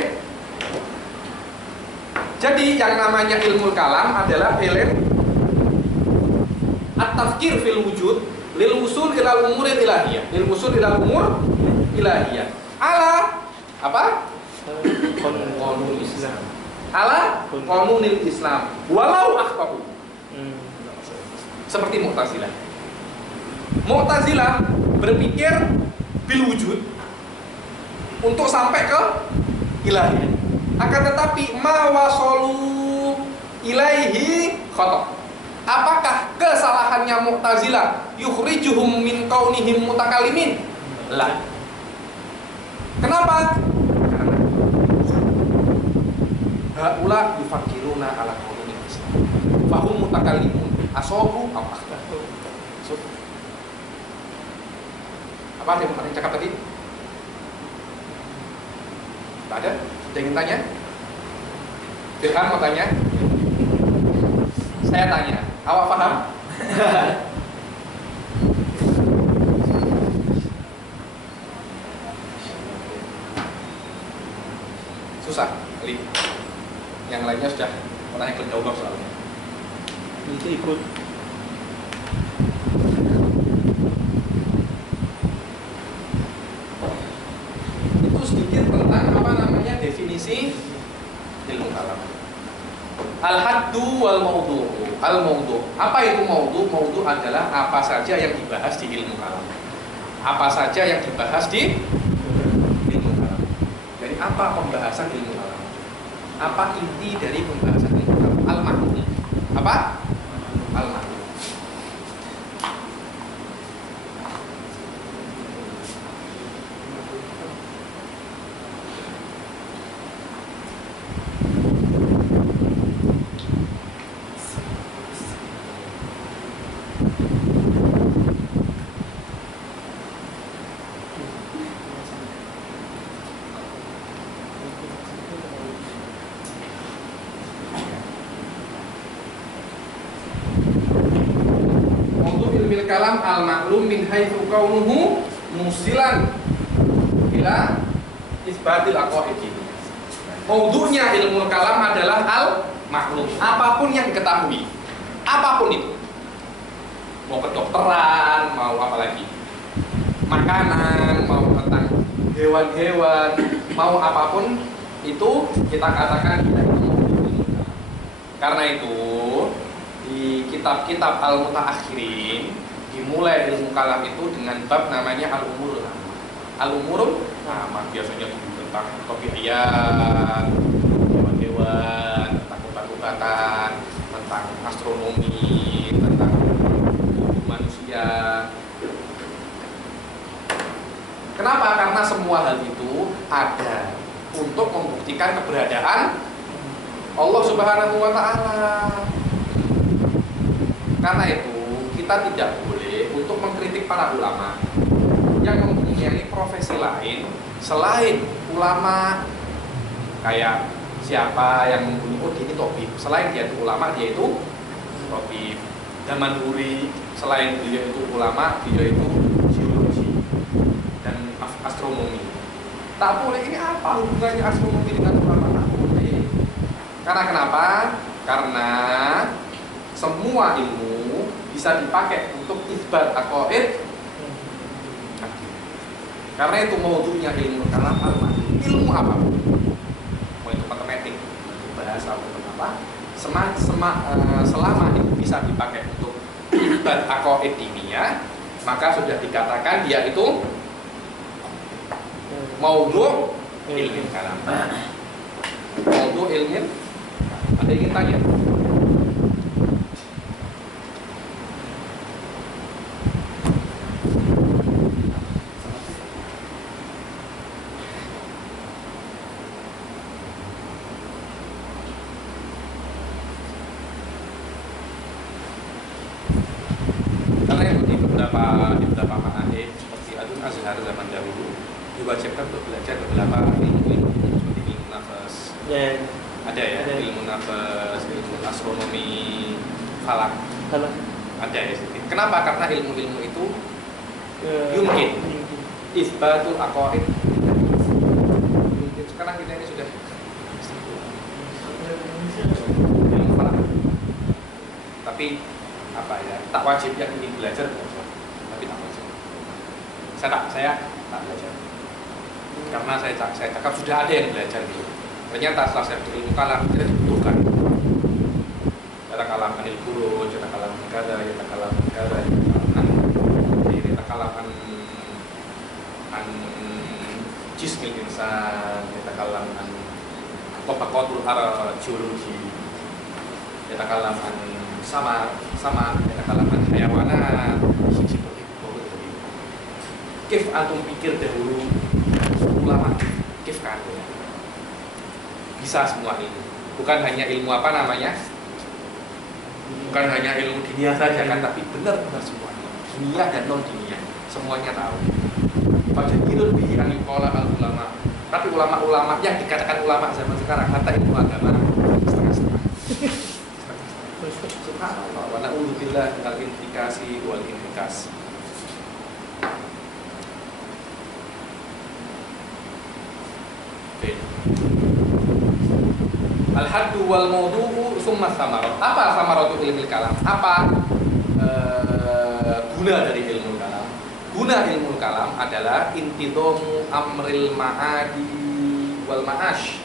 Jadi yang namanya ilmu kalam adalah ilmu at-tafkir fil wujud lil usul ilal umuril ilahiyah. Lil usul ilal umur ilahiyah. Ala apa? Qanunul Islam. Ala qanunil Islam. Walau akhtau. Seperti Mu'tazilah. Mu'tazilah berpikir bil wujud untuk sampai ke ilahiyah. Akan tetapi ma wasalu ilaihi khata'. Apakah kesalahannya Mu'tazilah yukhrijuhum min kaunihim mutakallimin? La. Kenapa? Karena haula yufakiruna ala qaulil Islam. Fahum mutakallimun asabu aw akhtau. Apa yang kemarin cakap tadi? Tak ada? Ada yang tanya? Firhan mau tanya? Saya tanya, awak paham? Susah, Li. Yang lainnya sudah orang yang jawab soalnya. Bisa ikut. Itu sedikit tentang apa namanya definisi ilmu kalam. Al-haddu wal maudu. Al-maudu. Apa itu maudu? Maudu adalah apa saja yang dibahas di ilmu kalam. Apa saja yang dibahas di ilmu kalam. Jadi apa pembahasan ilmu kalam? Apa inti dari pembahasan ilmu kalam? Al-mahdu. Apa? Al-mahdu. Kalam al-ma'lum min haitsu kaunuhu musilan ila isbatil aqaidi. Maudhu'nya ilmu kalam adalah al-ma'lum, apapun yang diketahui. Apapun itu. Mau kedokteran, mau apa lagi? Makanan, mau tentang hewan-hewan, mau apapun itu kita katakan kita itu maudhu'. Karena itu di kitab-kitab al-mutaakhirin dimulai ilmu kalam itu dengan bab namanya al-umurul amma. Al-umurul amma biasanya tentang tabiat, hewan-hewan, tentang obat-obatan, tentang astronomi, tentang manusia. Kenapa? Karena semua hal itu ada untuk membuktikan keberadaan Allah Subhanahu wa Ta'ala. Karena itu kita tidak boleh untuk mengkritik para ulama yang mempunyai profesi lain selain ulama. Kayak siapa yang mempunyai, oh dia ini tabib, selain dia itu ulama, dia itu tabib. Damanhuri, selain dia itu ulama, dia itu geologi dan astronomi. Tak boleh. Ini apa hubungannya astronomi dengan ulama? Tak boleh. Karena kenapa? Karena semua ilmu bisa dipakai untuk isbat aqaid. Karena itu maudunya ilmu kalam ilmu apa? Mau itu matematik, bahasa atau apa? Selama itu bisa dipakai untuk isbat aqaid diniyah, maka sudah dikatakan dia itu maudhu' ilmu kalam. Maudhu' ilmu. Ada yang ingin tanya? Karena itu di beberapa ma'ahid seperti Adun Azhar zaman dahulu diwajibkan untuk belajar beberapa ilmu seperti ilmu nafas. Ada ya, ilmu nafas, ilmu astronomi, falak. Ada ya. Kenapa? Karena ilmu-ilmu itu yumkin isbatul aqaid. Sekarang kita ini sudah ilmu falak. Tapi apa ya, tak wajib yang ingin belajar, tapi tak wajib. Saya tak belajar karena saya cakap sudah ada yang belajar gitu. Ternyata setelah saya berilmu kalam tidak dibutuhkan. Ada kalam anil buruj, ada kalam kada, ada kalam kada, ada kalam an jismil insan, ada kalam an tabaqatul arjuluji, ada kalam an sama ada kalangan hayawanat. Kif antum pikir dahulu ulama kif kan bisa semua ini, bukan hanya ilmu apa namanya, bukan hanya ilmu dunia saja kan, tapi benar-benar semuanya, dunia dan non dunia semuanya tahu. Fajirul bihi an yuqala al ulama. Tapi ulama-ulama yang dikatakan ulama zaman sekarang kata ilmu agama setengah-setengah. Subhanallah wa na'udzubillah minal infikasi wal infikas. Al-haddu wal mawdu'u summa samarat. Apa samaratu ilmu kalam? Apa guna dari ilmu kalam? Guna ilmu kalam adalah intidomu amril ma'adi wal ma'ash.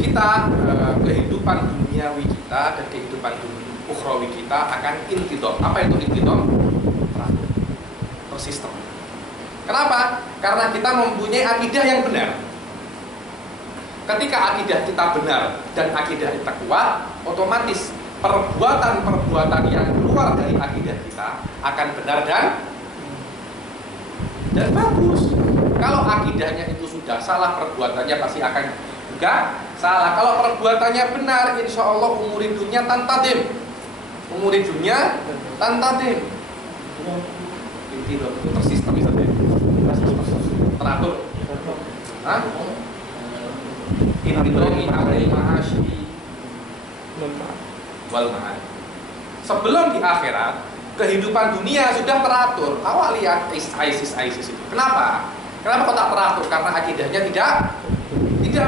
Kita kehidupan duniawi kita dan kehidupan ukhrawi kita akan intidom. Apa itu intidom? Teratur, tersistem. Kenapa? Karena kita mempunyai akidah yang benar. Ketika akidah kita benar dan akidah kita kuat, otomatis perbuatan-perbuatan yang keluar dari akidah kita akan benar dan bagus. Kalau akidahnya itu sudah salah, perbuatannya pasti akan juga salah. Kalau perbuatannya benar, insya Allah umur hidupnya tantadim. Umur hidupnya tantadim. Itu tersistem misalnya. Teratur. Hah? Intidomi amril ma'ashi wal ma'ad. Sebelum di akhirat, kehidupan dunia sudah teratur. Awal lihat ISIS itu. Kenapa? Kenapa kok tak teratur? Karena akidahnya tidak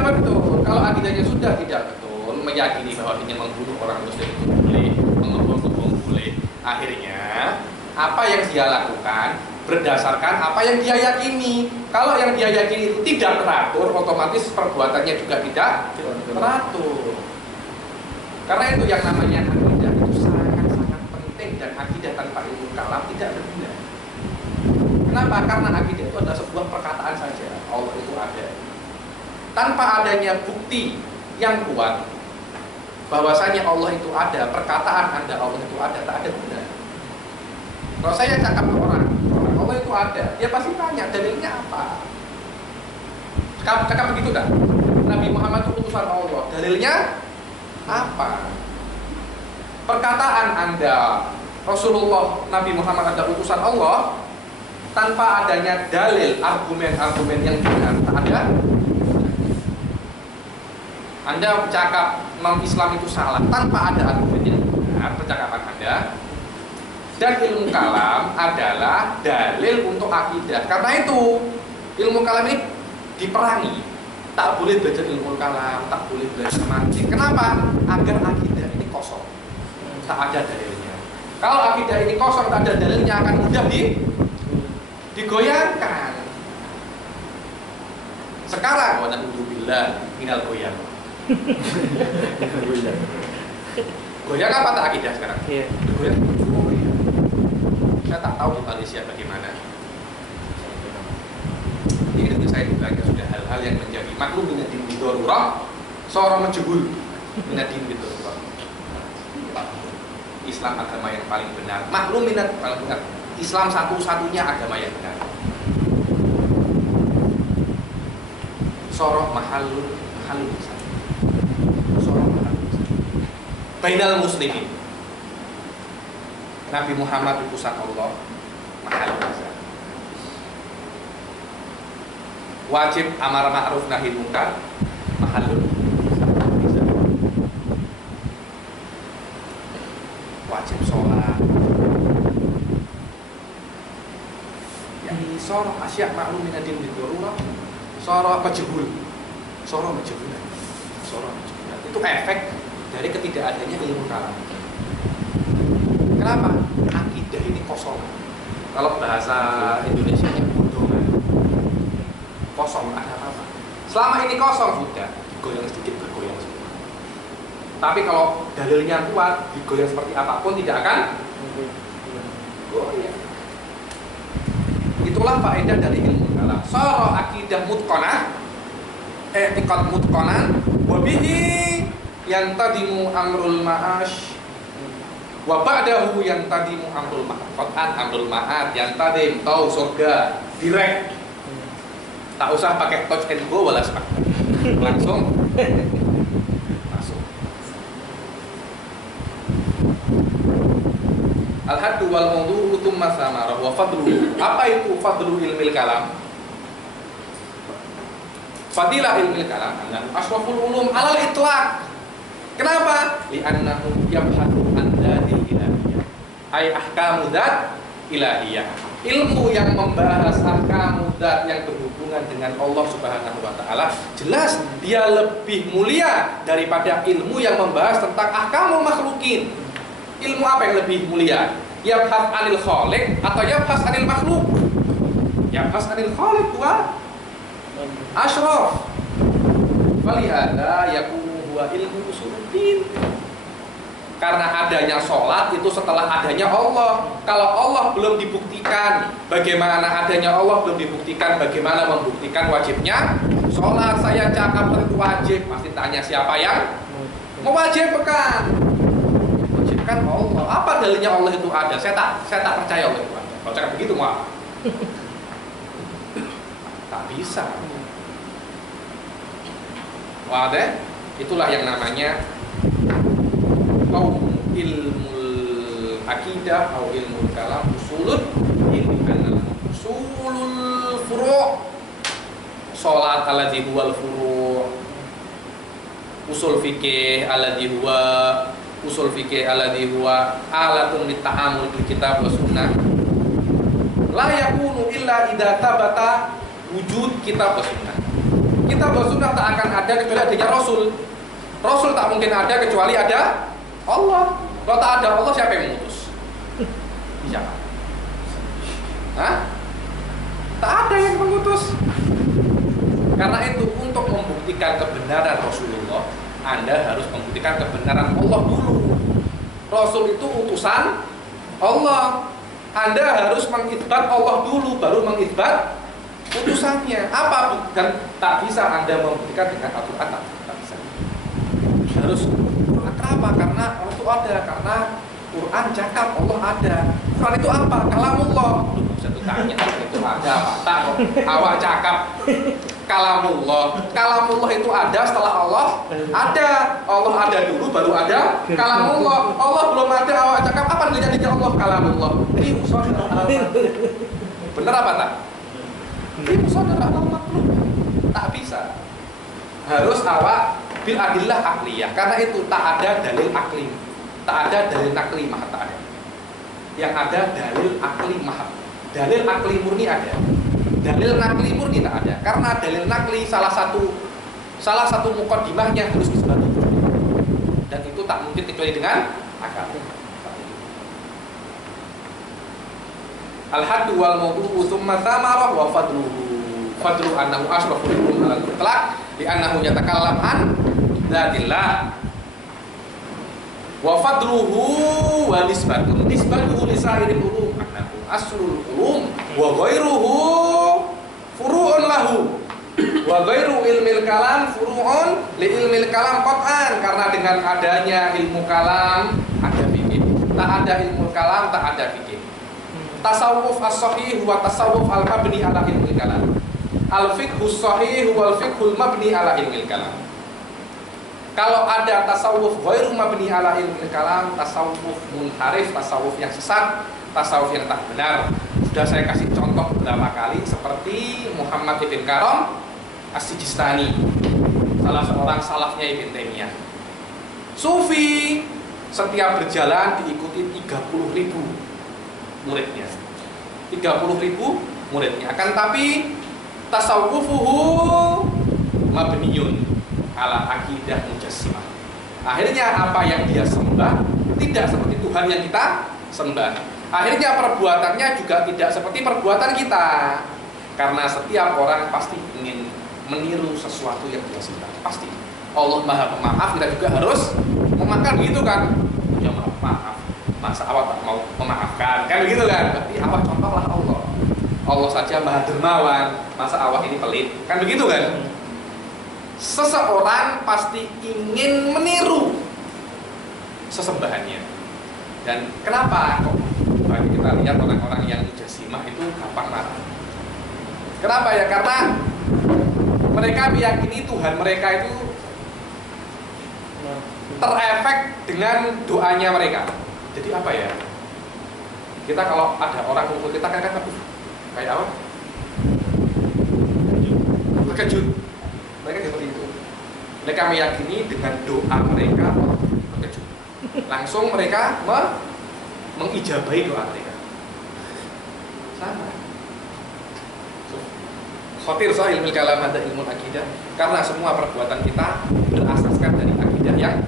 betul. Kalau akidahnya sudah tidak betul, meyakini bahwa ingin membunuh orang muslim itu boleh, mengebom boleh. Akhirnya apa yang dia lakukan berdasarkan apa yang dia yakini. Kalau yang dia yakini itu tidak teratur, otomatis perbuatannya juga tidak teratur. Karena itu yang namanya akidah itu sangat-sangat penting, dan akidah tanpa ilmu kalam tidak berguna. Kenapa? Karena akidah itu adalah sebuah perkataan saja. Allah itu ada. Tanpa adanya bukti yang kuat bahwasanya Allah itu ada, perkataan Anda Allah itu ada, tak ada guna. Kalau saya cakap ke orang Allah itu ada, dia pasti tanya dalilnya apa. Cakap begitu kan? Nabi Muhammad itu utusan Allah, dalilnya apa? Perkataan Anda Rasulullah Nabi Muhammad ada utusan Allah, tanpa adanya dalil, argumen-argumen yang benar, tak ada. Anda cakap non-Islam itu salah tanpa ada argumen yang benar, percakapan Anda. Dan ilmu kalam adalah dalil untuk akidah. Karena itu ilmu kalam ini diperangi. tak boleh belajar ilmu kalam, tak boleh belajar mantik. Kenapa? Agar akidah ini kosong, tak ada dalilnya. Kalau akidah ini kosong, tak ada dalilnya, akan mudah digoyangkan. Sekarang, wa na'udzubillah minal goyang. Goyang apa tak akidah sekarang? Iya. Goyang. Saya tak tahu di Malaysia bagaimana. Ini itu saya bilang sudah hal-hal yang menjadi maklum minad din bidorurah, seorang menjebul minad din bidorurah. Islam agama yang paling benar. Maklum minad Islam satu-satunya agama yang benar. Soroh mahalun Soroh mahalun bainal muslimin. Nabi Muhammad di pusat Allah mahalun. Wajib amar ma'ruf nahi munkar mahalun. Wajib sholat. Yani soroh asya maklum minadin bidururah. Soroh majhul. Soroh majhul. Itu efek dari ketidakadanya ilmu kalam. Kenapa? Akidah ini kosong. Kalau bahasa Indonesianya bodongan. Kosong, ada apa? Selama ini kosong sudah, digoyang sedikit, bergoyang semua. Tapi kalau dalilnya kuat, digoyang seperti apapun tidak akan goyang. Itulah faedah dari ilmu kalam. Soro akidah mutqanah, i'tiqad mutqanan, wa bihi yantadimu amrul ma'ash, wa ba'dahu yantadimu amrul ma'ad. Qur'an amrul ma'ad, yantadim, tahu surga, direct. Tak usah pakai touch and go wala sepak. Langsung masuk. Al-haddu wal mawdu'u thumma samarah wa fadlu. Apa itu fadlu ilmil kalam? Fadilah ilmil kalam annahu ashraful ulum alal itlaq. Kenapa? Li'annahu yabhatu an dzil ilahiyah. Ay ahkamu dzat ilahiyah. Ilmu yang membahas ahkamu dzat yang berhubungan dengan Allah Subhanahu wa taala, jelas dia lebih mulia daripada ilmu yang membahas tentang ahkamul makhlukin. Ilmu apa yang lebih mulia? Yabhas anil khaliq atau yabhas anil makhluk? Yabhas anil khaliq wa asyraf. Walihada yakunu huwa ilmu usuluddin. Karena adanya sholat itu setelah adanya Allah. Kalau Allah belum dibuktikan, bagaimana adanya Allah belum dibuktikan, bagaimana membuktikan wajibnya sholat? Saya cakap itu wajib, pasti tanya siapa yang mewajibkan? Wajibkan Allah. Apa dalilnya Allah itu ada? Saya tak percaya Allah itu ada. Kalau cakap begitu mau? Tak bisa. Wadah, itulah yang namanya ilmu akidah atau ilmu kalam usulul ilmi kanal usulul furu'. Salat alladzi huwal furu', usul fikih alladzi huwa alatun litta'amul bil kitab wa sunnah. La yakunu illa idza tabata wujud kitab wa sunnah. Kitab wa sunnah tak akan ada kecuali adanya Rasul. Rasul tak mungkin ada kecuali ada Allah. Kalau tak ada Allah, siapa yang mengutus? Siapa? Hah? Tak ada yang mengutus. Karena itu untuk membuktikan kebenaran Rasulullah, Anda harus membuktikan kebenaran Allah dulu. Rasul itu utusan Allah. Anda harus mengitsbat Allah dulu, baru mengitsbat utusannya. Apa? Dan tak bisa Anda membuktikan dengan Al-Quran, tak bisa. Harus kenapa? Karena Allah itu ada, karena Quran cakap Allah ada. Quran itu apa? Kalamullah. Bisa tanya itu ada apa? Tak, awak cakap kalamullah. Kalamullah itu ada setelah Allah ada. Allah ada dulu baru ada kalamullah. Allah belum ada, awak cakap apa jadinya Allah kalamullah? Ini saudara. Benar apa tak? Ini saudara makhluk. Tak bisa. Harus awak bil adillah akliyah. Karena itu tak ada dalil akli, tak ada dalil nakli mahat, tak ada. Yang ada dalil akli mahat. Dalil akli murni ada, dalil nakli murni tak ada. Karena dalil nakli salah satu salah satu muqaddimahnya harus isbat. Dan itu tak mungkin kecuali dengan akal. Al-haddu wal mawdu'u thumma thamarah wa fadlu annahu ashraful ulum ala al-mutlaq li annahu yatakallam an dzatillah wa fadluhu wa nisbatuhu li sa'iril ulum annahu aslul ulum wa ghairuhu furu'un lahu wa ghairu ilmil kalam furu'un li ilmil kalam qat'an, karena dengan adanya ilmu kalam ada fikih, tak ada ilmu kalam tak ada fikih. Tasawuf as-sahih huwa tasawuf al-mabni ala ilmil kalam, al-fiqhu as-sahih huwa al-fiqhul mabni ala ilmil kalam. Kalau ada tasawuf ghairu mabni ala ilmil kalam, tasawuf munharif, tasawuf yang sesat, tasawuf yang tak benar. Sudah saya kasih contoh beberapa kali, seperti Muhammad ibn Karam As-Sijistani, salah seorang salafnya Ibn Taimiyah. Sufi, setiap berjalan diikuti 30.000 muridnya. 30.000 muridnya. Akan tapi tasawufuhu mabniyun ala akidah mujassimah. Akhirnya apa yang dia sembah tidak seperti Tuhan yang kita sembah. Akhirnya perbuatannya juga tidak seperti perbuatan kita. Karena setiap orang pasti ingin meniru sesuatu yang dia sembah. Pasti. Allah Maha Pemaaf, kita juga harus memaafkan, gitu kan? Ya maaf. Masa awak tak mau memaafkan, kan begitu kan? Berarti awak contohlah Allah. Allah saja Maha Dermawan, masa awak ini pelit, kan begitu kan? Seseorang pasti ingin meniru sesembahannya. Dan kenapa kok kita lihat orang-orang yang mujassimah itu gampang marah? Kenapa ya? Karena mereka meyakini Tuhan mereka itu terefek dengan doanya mereka. Jadi apa ya? Kita kalau ada orang kumpul kita kan kayak apa? Terkejut. Mereka seperti itu. Mereka meyakini dengan doa mereka terkejut. Langsung mereka mengijabahi doa mereka. Sama. Khatir soal ilmu kalam ada ilmu akidah, karena semua perbuatan kita berasaskan dari akidah yang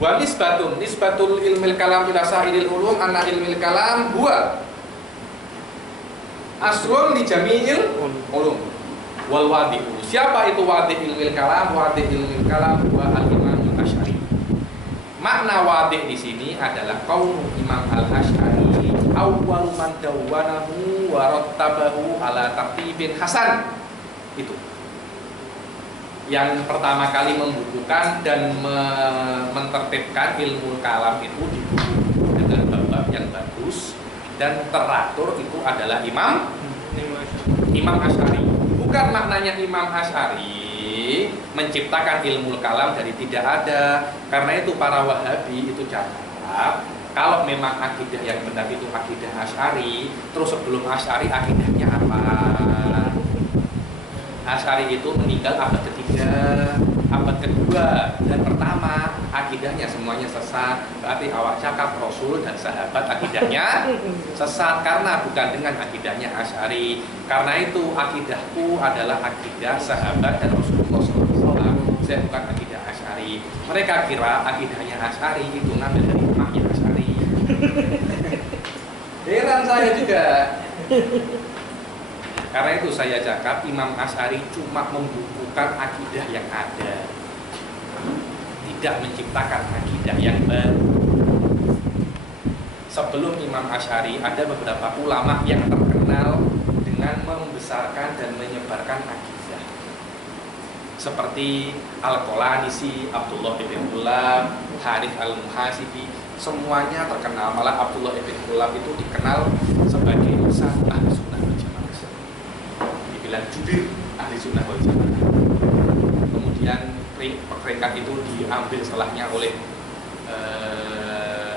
wa nisbatul ilmil kalam ila sa'iril ulum anna ilmil kalam huwa aslun li jami'il ulum wal wadi'u. Siapa itu wadi' ilmil kalam? Wadi' ilmil kalam huwa al-Imam al-Asy'ari. Makna wadi' di sini adalah qaul Imam al-Asy'ari awwalu man dawwanahu wa rattabahu ala tartibin hasan. Itu yang pertama kali membukukan dan mentertibkan ilmu kalam itu di buku dengan bab-bab yang bagus dan teratur itu adalah Imam Asy'ari. Bukan maknanya Imam Asy'ari menciptakan ilmu kalam dari tidak ada. Karena itu para Wahabi itu cakap, kalau memang akidah yang benar itu akidah Asy'ari, terus sebelum Asy'ari akidahnya apa? Asy'ari itu meninggal abad ketiga, abad kedua, dan pertama akidahnya semuanya sesat. Berarti awak cakap Rasul dan sahabat akidahnya sesat, karena bukan dengan akidahnya Asy'ari. Karena itu akidahku adalah akidah sahabat dan Rasulullah SAW. Saya bukan akidah Asy'ari. Mereka kira akidahnya Asy'ari itu ngambil dari rumahnya Asy'ari. Heran saya juga. Karena itu saya cakap Imam Asy'ari cuma membukukan akidah yang ada, tidak menciptakan akidah yang baru. Sebelum Imam Asy'ari ada beberapa ulama yang terkenal dengan membesarkan dan menyebarkan akidah, seperti Al-Qalanisi, Abdullah ibn Ghulam, Harith al-Muhasibi. Semuanya terkenal. Malah Abdullah ibn Ghulam itu dikenal sebagai lisan ahli sunnah wal jamaah, dibilang jubir ahli sunnah wal jamaah. Kemudian peringkat itu diambil setelahnya oleh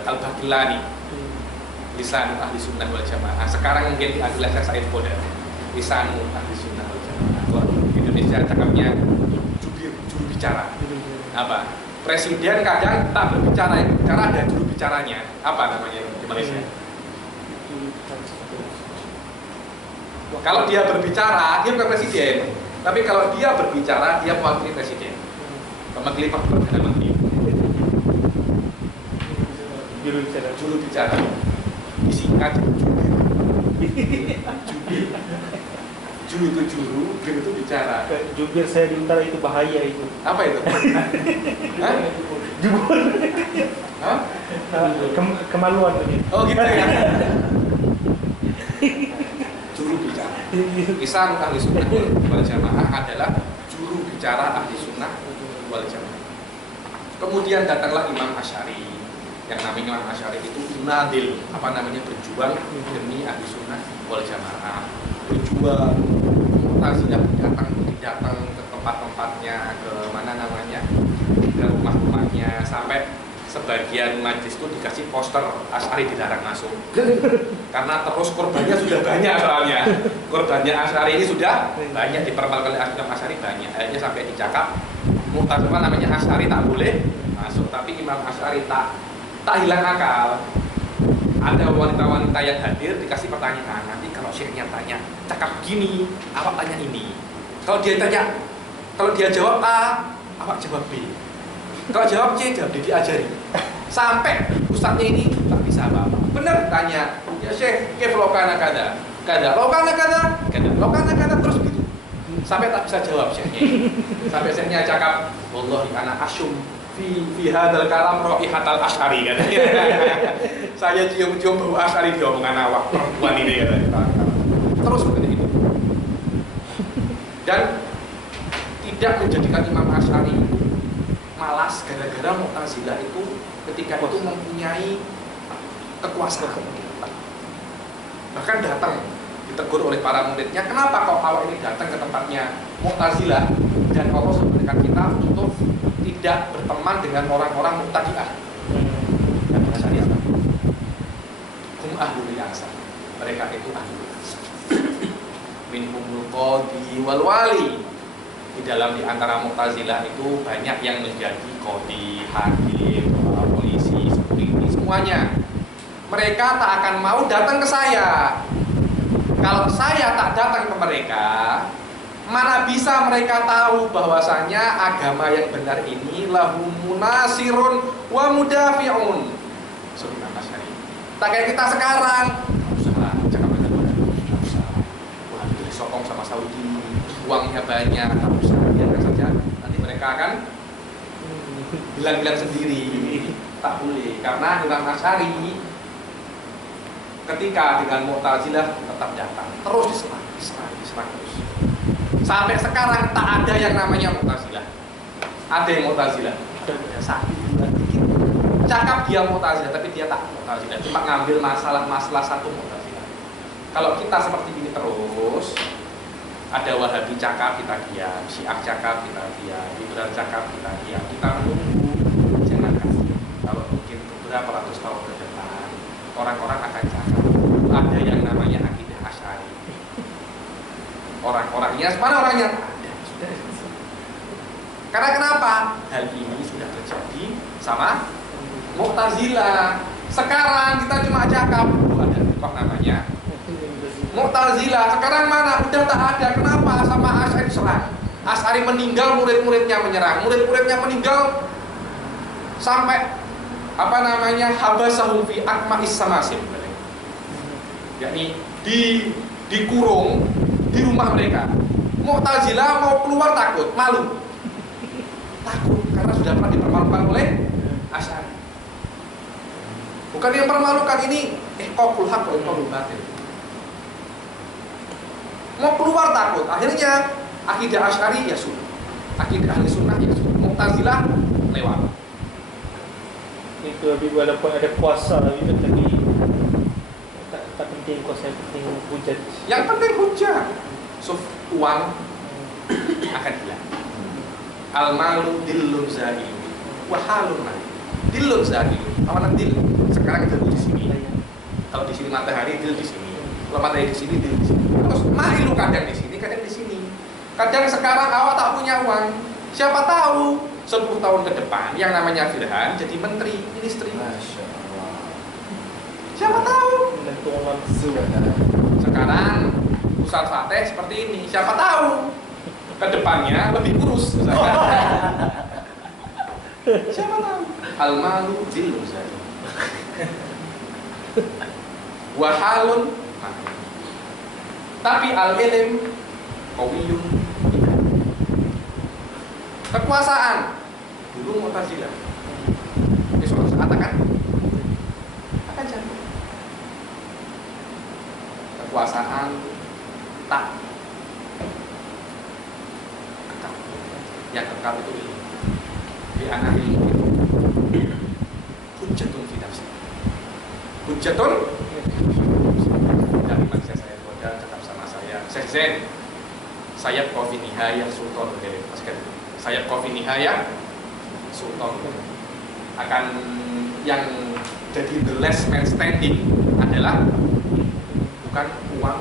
Al-Baqillani, lisan ahli sunnah wal jamaah. Sekarang mungkin diambil oleh Said Qodar, lisan ahli sunnah wal jamaah. Kalau Indonesia cakapnya juru bicara. Apa? Presiden kadang tak berbicara, karena ada juru bicaranya. Apa namanya di Malaysia? Kalau dia berbicara, dia bukan presiden. Tapi kalau dia berbicara, dia mewakili presiden. Mewakili Perdana Menteri. Juru bicara. Disingkat jubir. Juru itu juru, bir itu bicara. Jubir saya di utara itu bahaya itu. Apa itu? Hah? Jubur. Hah? Kemaluan tadi. Oh gitu ya. Juru bicara. Lisan ahli sunnah wal jamaah adalah juru bicara ahli sunnah wal jamaah. Kemudian datanglah Imam Asy'ari. Yang namanya Imam Asy'ari itu nadil, berjuang demi ahli sunnah wal jamaah. Berjuang, Mu'tazilah datang ke tempat-tempatnya, ke ke rumah-rumahnya, sampai sebagian majlis itu dikasih poster Asy'ari dilarang masuk. Karena terus korbannya sudah banyak soalnya. Korbannya Asy'ari ini sudah banyak, dipermalukan oleh Imam Asy'ari banyak. Akhirnya sampai dicakap Mu'tazilah Asy'ari tak boleh masuk, tapi Imam Asy'ari tak hilang akal. Ada wanita-wanita yang hadir dikasih pertanyaan, nanti kalau syekhnya tanya cakap gini, awak tanya ini. Kalau dia jawab A, awak jawab B. Kalau jawab C, jawab D, diajari. Sampai ustadznya ini tak bisa apa-apa. Bener tanya, ya syekh, kif lokana kada, lokana kada, terus gitu. Sampai tak bisa jawab syekhnya ini. Sampai syekhnya cakap, wallahi ana asyum fi hadzal kalam raihatal Asy'ari katanya. Saya cium-cium bau Asy'ari di omongan awak perempuan ini katanya. Terus seperti itu. Dan tidak menjadikan Imam Asy'ari malas gara-gara Mu'tazilah itu ketika itu mempunyai kekuasaan. Bahkan datang ditegur oleh para muridnya, kenapa kok awak ini datang ke tempatnya Mu'tazilah dan Allah memberikan kita untuk tidak berteman dengan orang-orang Mu'tadi'ah. Dan Asy'ari apa? Hum ahlul ya'sa. Mereka itu ahlul ya'sa. Minhumul qadi wal wali. Di antara Mu'tazilah itu banyak yang menjadi qadi, hakim, polisi, security, semuanya. Mereka tak akan mau datang ke saya. Kalau saya tak datang ke mereka, mana bisa mereka tahu bahwasanya agama yang benar ini lahum munasirun wa mudafi'un. Sunnah Asy'ari. Tak kayak kita sekarang. Jangan usah. Wah, itu disokong sama Saudi. Uangnya banyak, tak usah. Biarkan saja. Nanti mereka akan bilang-bilang sendiri. Tak boleh. Karena Imam Asy'ari ketika dengan Mu'tazilah tetap datang. Terus diserang terus. Sampai sekarang tak ada yang namanya Mu'tazilah. Ada yang Mu'tazilah. Satu, dua, tiga. Cakap dia Mu'tazilah, tapi dia tak Mu'tazilah. Cuma ngambil masalah satu Mu'tazilah. Kalau kita seperti ini terus, ada Wahabi cakap kita diam, Syiah cakap kita diam, Liberal cakap kita diam. Kita menunggu, jangan kasih. Kalau mungkin beberapa ratus tahun ke depan, orang-orang akan cakap ada yang namanya akidah Asy'ari. Orang-orangnya, mana orangnya? Ada, sudah. Karena kenapa? Hal ini sudah terjadi sama Mu'tazilah. Sekarang kita cuma cakap, ada kok namanya Mu'tazilah. Sekarang mana? Udah tak ada. Kenapa? Sama Asy'ari serang. Asy'ari meninggal, murid-muridnya menyerang. Murid-muridnya meninggal sampai habasahum fi akma'is samasim. Yakni dikurung di rumah mereka. Mu'tazilah mau keluar takut, malu. Takut karena sudah pernah dipermalukan oleh Asy'ari. Bukan yang permalukan ini, qawlul haqq wa qawlul batil. Mau keluar takut. Akhirnya akidah Asy'ari ya sudah. Akidah ahli sunnah ya sudah. Mu'tazilah lewat. Itu lebih walaupun ada kuasa itu tapi tak penting kuasa, yang penting hujat. Yang penting hujat. Uang akan hilang. Al-malu dillun zahil wa halun mali. Dillun zahil. Awalan dil. Sekarang kita di sini. Kalau di sini matahari, dil di sini. Kalau matahari di sini, dil di sini. Terus mahilu kadang di sini, kadang di sini. Kadang sekarang awak tak punya uang. Siapa tahu 10 tahun ke depan yang namanya Firhan jadi menteri, ministri. Masya Allah. Siapa tahu? Menentukan Sekarang Ustadz Fateh seperti ini, siapa tahu ke depannya lebih kurus. Siapa tahu? Al-malu bil Ustaz. Wahalun. Tapi al-ilm qawiyun. Kekuasaan dulu Mu'tazilah. Suatu saat akan jatuh. Kekuasaan tak kekal. Yang kekal itu ilmu. Di anak ilmu itu hujjatun fi nafsi. Hujjatun dari manusia saya Boda tetap sama saya. Syekh Zain Sayyid Qafi Nihayah Sultan Sayyid Qafi Nihayah Sultan akan yang jadi the last man standing adalah bukan uang,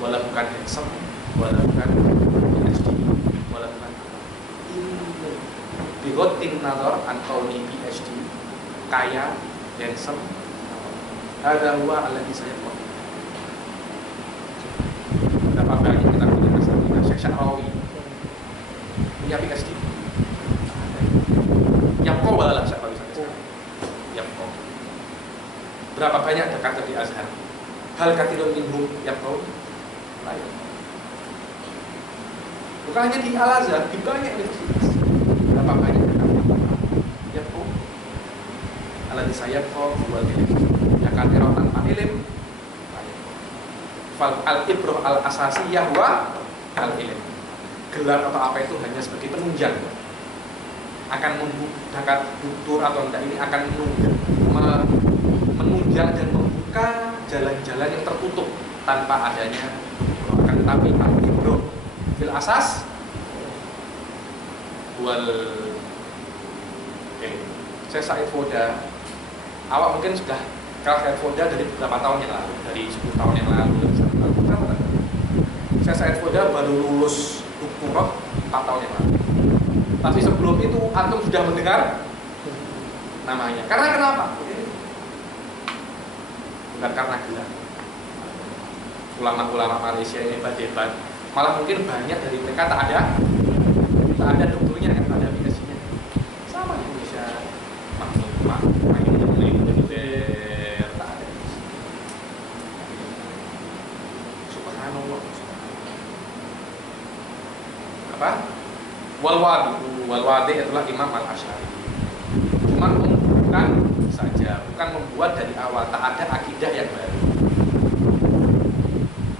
wala bukan handsome, wala bukan PhD, wala bukan ilmu. Bigotin nazar antauni PhD, kaya, handsome, ada huwa alladhi sayaqul. Berapa banyak kita punya kesamaan Syekh Sya'rawi punya PhD. Yang kau wala Sya'rawi sampai sekarang. Yang kau. Berapa banyak dekat di Azhar? Hal kathirun minhum yaqul lain. Bukan hanya di Al-Azhar, di banyak universitas. Berapa banyak yaqul alladhi sayaqul wal ilm. Ya kathirun tanpa ilm. Fal al-ibrah al-asasiyah wa al-ilm. Gelar atau apa itu hanya sebagai penunjang. Akan membuka doktor atau enggak ini akan menunjang dan membuka jalan-jalan yang tertutup tanpa adanya doktor. Akan tetapi al-ibrah fil asas wal ilm. Saya Said Foda, awak mungkin sudah kenal Said Foda dari beberapa tahun yang lalu, dari 10 tahun yang lalu. Saya Said Foda baru lulus doktorat 4 tahun yang lalu. Tapi sebelum itu antum sudah mendengar namanya. Karena kenapa? Bukan karena gelar. Ulama-ulama Malaysia ini hebat-hebat. Malah mungkin banyak dari mereka tak ada doktornya, kan ada PhD-nya. Sama di Indonesia. Tak ada. Subhanallah. Apa? Wal-wadi adalah Imam Al-Asy'ari. Cuma bukan saja, bukan membuat dari awal, tak ada akidah yang baru.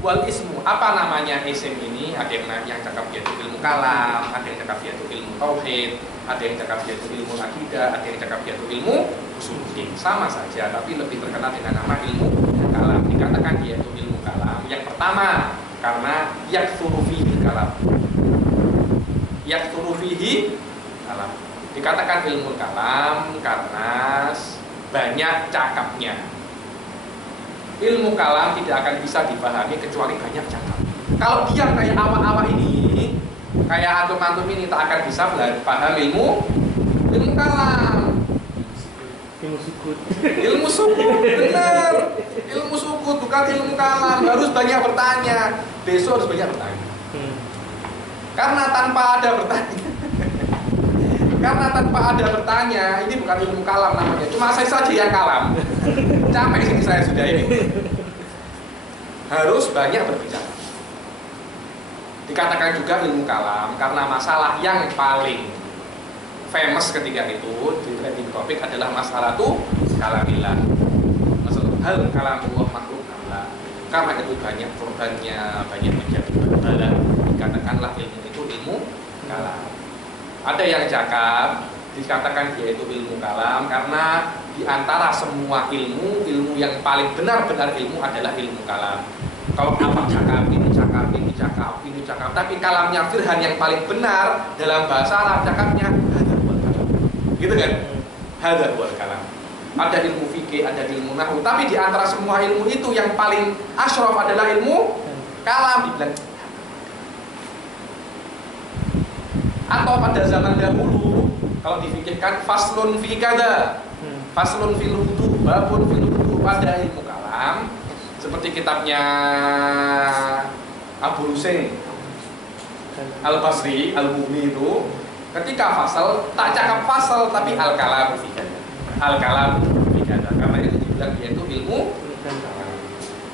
Wal ismu, apa namanya isim ini? Ada yang cakap yaitu ilmu kalam, ada yang cakap yaitu ilmu tauhid, ada yang cakap yaitu ilmu akidah, ada yang cakap yaitu ilmu usuluddin. Sama saja, tapi lebih terkenal dengan nama ilmu kalam. Dikatakan yaitu ilmu kalam. Yang pertama, karena yaktsuru fihi kalam. Yaktsuru fihi kalam. Dikatakan ilmu kalam karena banyak cakapnya. Ilmu kalam tidak akan bisa dipahami kecuali banyak cakap. Kalau diam kayak awak-awak ini, kayak antum-antum ini, tak akan bisa paham ilmu kalam. Ilmu sukut. Ilmu sukut, benar. Ilmu sukut bukan ilmu kalam. Harus banyak bertanya. Besok harus banyak bertanya. Karena tanpa ada bertanya, ini bukan ilmu kalam namanya. Cuma saya saja yang kalam. Capek sini saya sudah ini. Harus banyak berbicara. Dikatakan juga ilmu kalam karena masalah yang paling famous ketika itu di trending topik adalah masalah itu kalamillah. Masalah hal kalamullah makhluk Allah. Karena itu banyak korbannya, banyak menjadi bala. Dikatakanlah ilmu itu ilmu kalam. Ada yang cakap dikatakan yaitu ilmu kalam karena di antara semua ilmu yang paling benar-benar ilmu adalah ilmu kalam. Kalau apa cakap, ini cakap, ini cakap, ini cakap, tapi kalamnya Firhan yang paling benar dalam bahasa Arab cakapnya hadza huwal kalam. Gitu kan? Hadza huwal kalam. Ada ilmu fikih, ada ilmu nahwu, tapi di antara semua ilmu itu yang paling asyraf adalah ilmu kalam. Dibilang atau pada zaman dahulu kalau difikirkan faslun fi kada, faslun fil wudu, babun fil wudu, pada ilmu kalam seperti kitabnya Abu Husain Al-Basri, Al-Mughni itu ketika fasal, tak cakap fasal tapi al-kalam fi kada. Al-kalam fi kada. Karena itu dibilang dia itu ilmu kalam.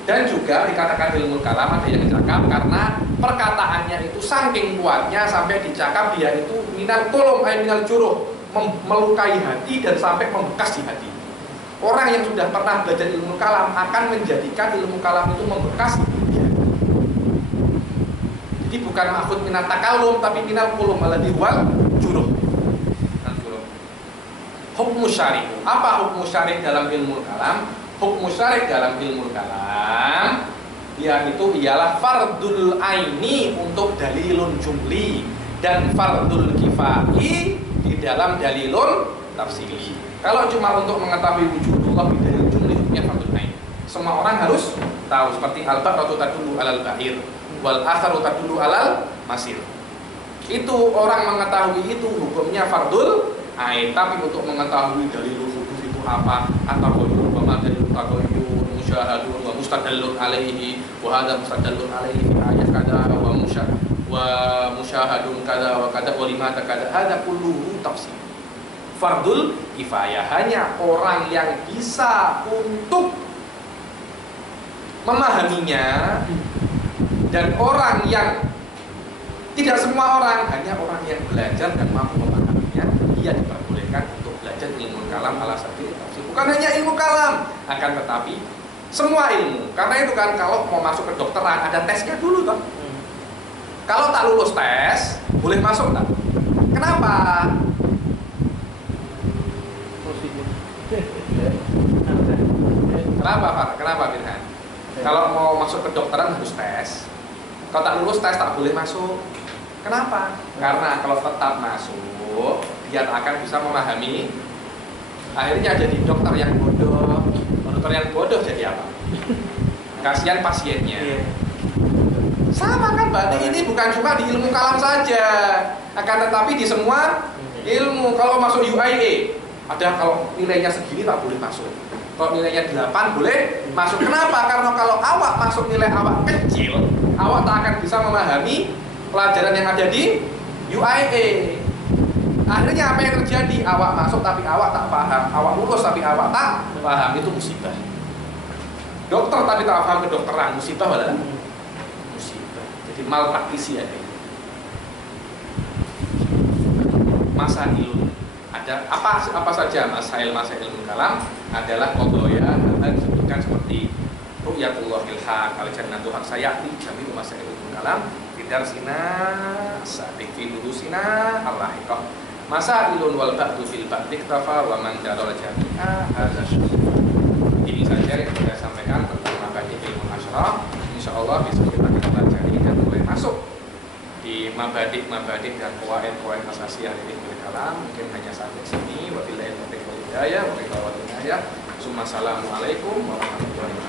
Dan juga dikatakan ilmu kalam ada yang dicakap karena perkataannya itu saking kuatnya sampai dicakap dia itu minal kolom minal juruh, melukai hati dan sampai membekas di hati. Orang yang sudah pernah belajar ilmu kalam akan menjadikan ilmu kalam itu membekas di hati. Jadi bukan maksud minat takalum tapi minal kolom alladhi wal juruh. Hukmu syari'. Apa hukmu syari' dalam ilmu kalam? Hukmu syari' dalam ilmu kalam dia itu ialah fardul aini untuk dalilun jumli dan fardul kifai di dalam dalilun tafsili. Kalau cuma untuk mengetahui wujudullah di dalil jumli hukumnya fardul ain. Semua orang harus tahu seperti al-baqratu tadullu alal ba'ir wal atharu tadullu alal masir. Itu orang mengetahui itu hukumnya fardul ain. Tapi untuk mengetahui dalilul hudus itu apa atau dalil taqayyur musyahadun wa mustadallun alaihi wa hadza mustadallun alaihi fi ayat kada wa musyahadun kada wa kada wa limata kada hadza kulluhu tafsir. Fardul kifayah hanya orang yang bisa untuk memahaminya dan orang yang tidak semua orang, hanya orang yang belajar dan mampu memahaminya dia diperbolehkan untuk belajar ilmu kalam ala sabil tafsir. Bukan hanya ilmu kalam, akan tetapi semua ilmu. Karena itu kan kalau mau masuk ke dokteran ada tesnya dulu toh. Kalau tak lulus tes, boleh masuk tak? Kenapa? Kenapa Pak? Kenapa Birhan? Kalau mau masuk ke dokteran harus tes. Kalau tak lulus tes tak boleh masuk. Kenapa? Karena kalau tetap masuk, dia tak akan bisa memahami. Akhirnya jadi dokter yang bodoh. Dokter yang bodoh jadi apa? Kasihan pasiennya. Sama kan berarti ini bukan cuma di ilmu kalam saja, akan tetapi di semua ilmu. Kalau masuk UIA, ada kalau nilainya segini tak boleh masuk. Kalau nilainya 8 boleh masuk. Kenapa? Karena kalau awak masuk nilai awak kecil, awak tak akan bisa memahami pelajaran yang ada di UIA. Akhirnya apa yang terjadi? Awak masuk tapi awak tak paham, awak lulus tapi awak tak paham, itu musibah. Dokter tapi tak paham kedokteran, musibah adalah musibah. Jadi malpraktisi ya. Masailun ada apa saja masail ilmu kalam adalah qadaya yang disebutkan seperti ru'yatullahil haq al-jannatu haq sayati jami masail ilmu kalam bidarsina sabiq fi durusina al-lahiqah masailun wal ba'du fil ba'di iktafa wa man daral jami'a hadza ini saja yang saya sampaikan tentang mabadi ilmu asyraf. Insyaallah besok kita akan pelajari dan mulai masuk di mabadi dan poin-poin asasi ilmu kalam. Mungkin hanya sampai sini. Wabillahi taufiq wal hidayah. Assalamualaikum warahmatullahi wabarakatuh.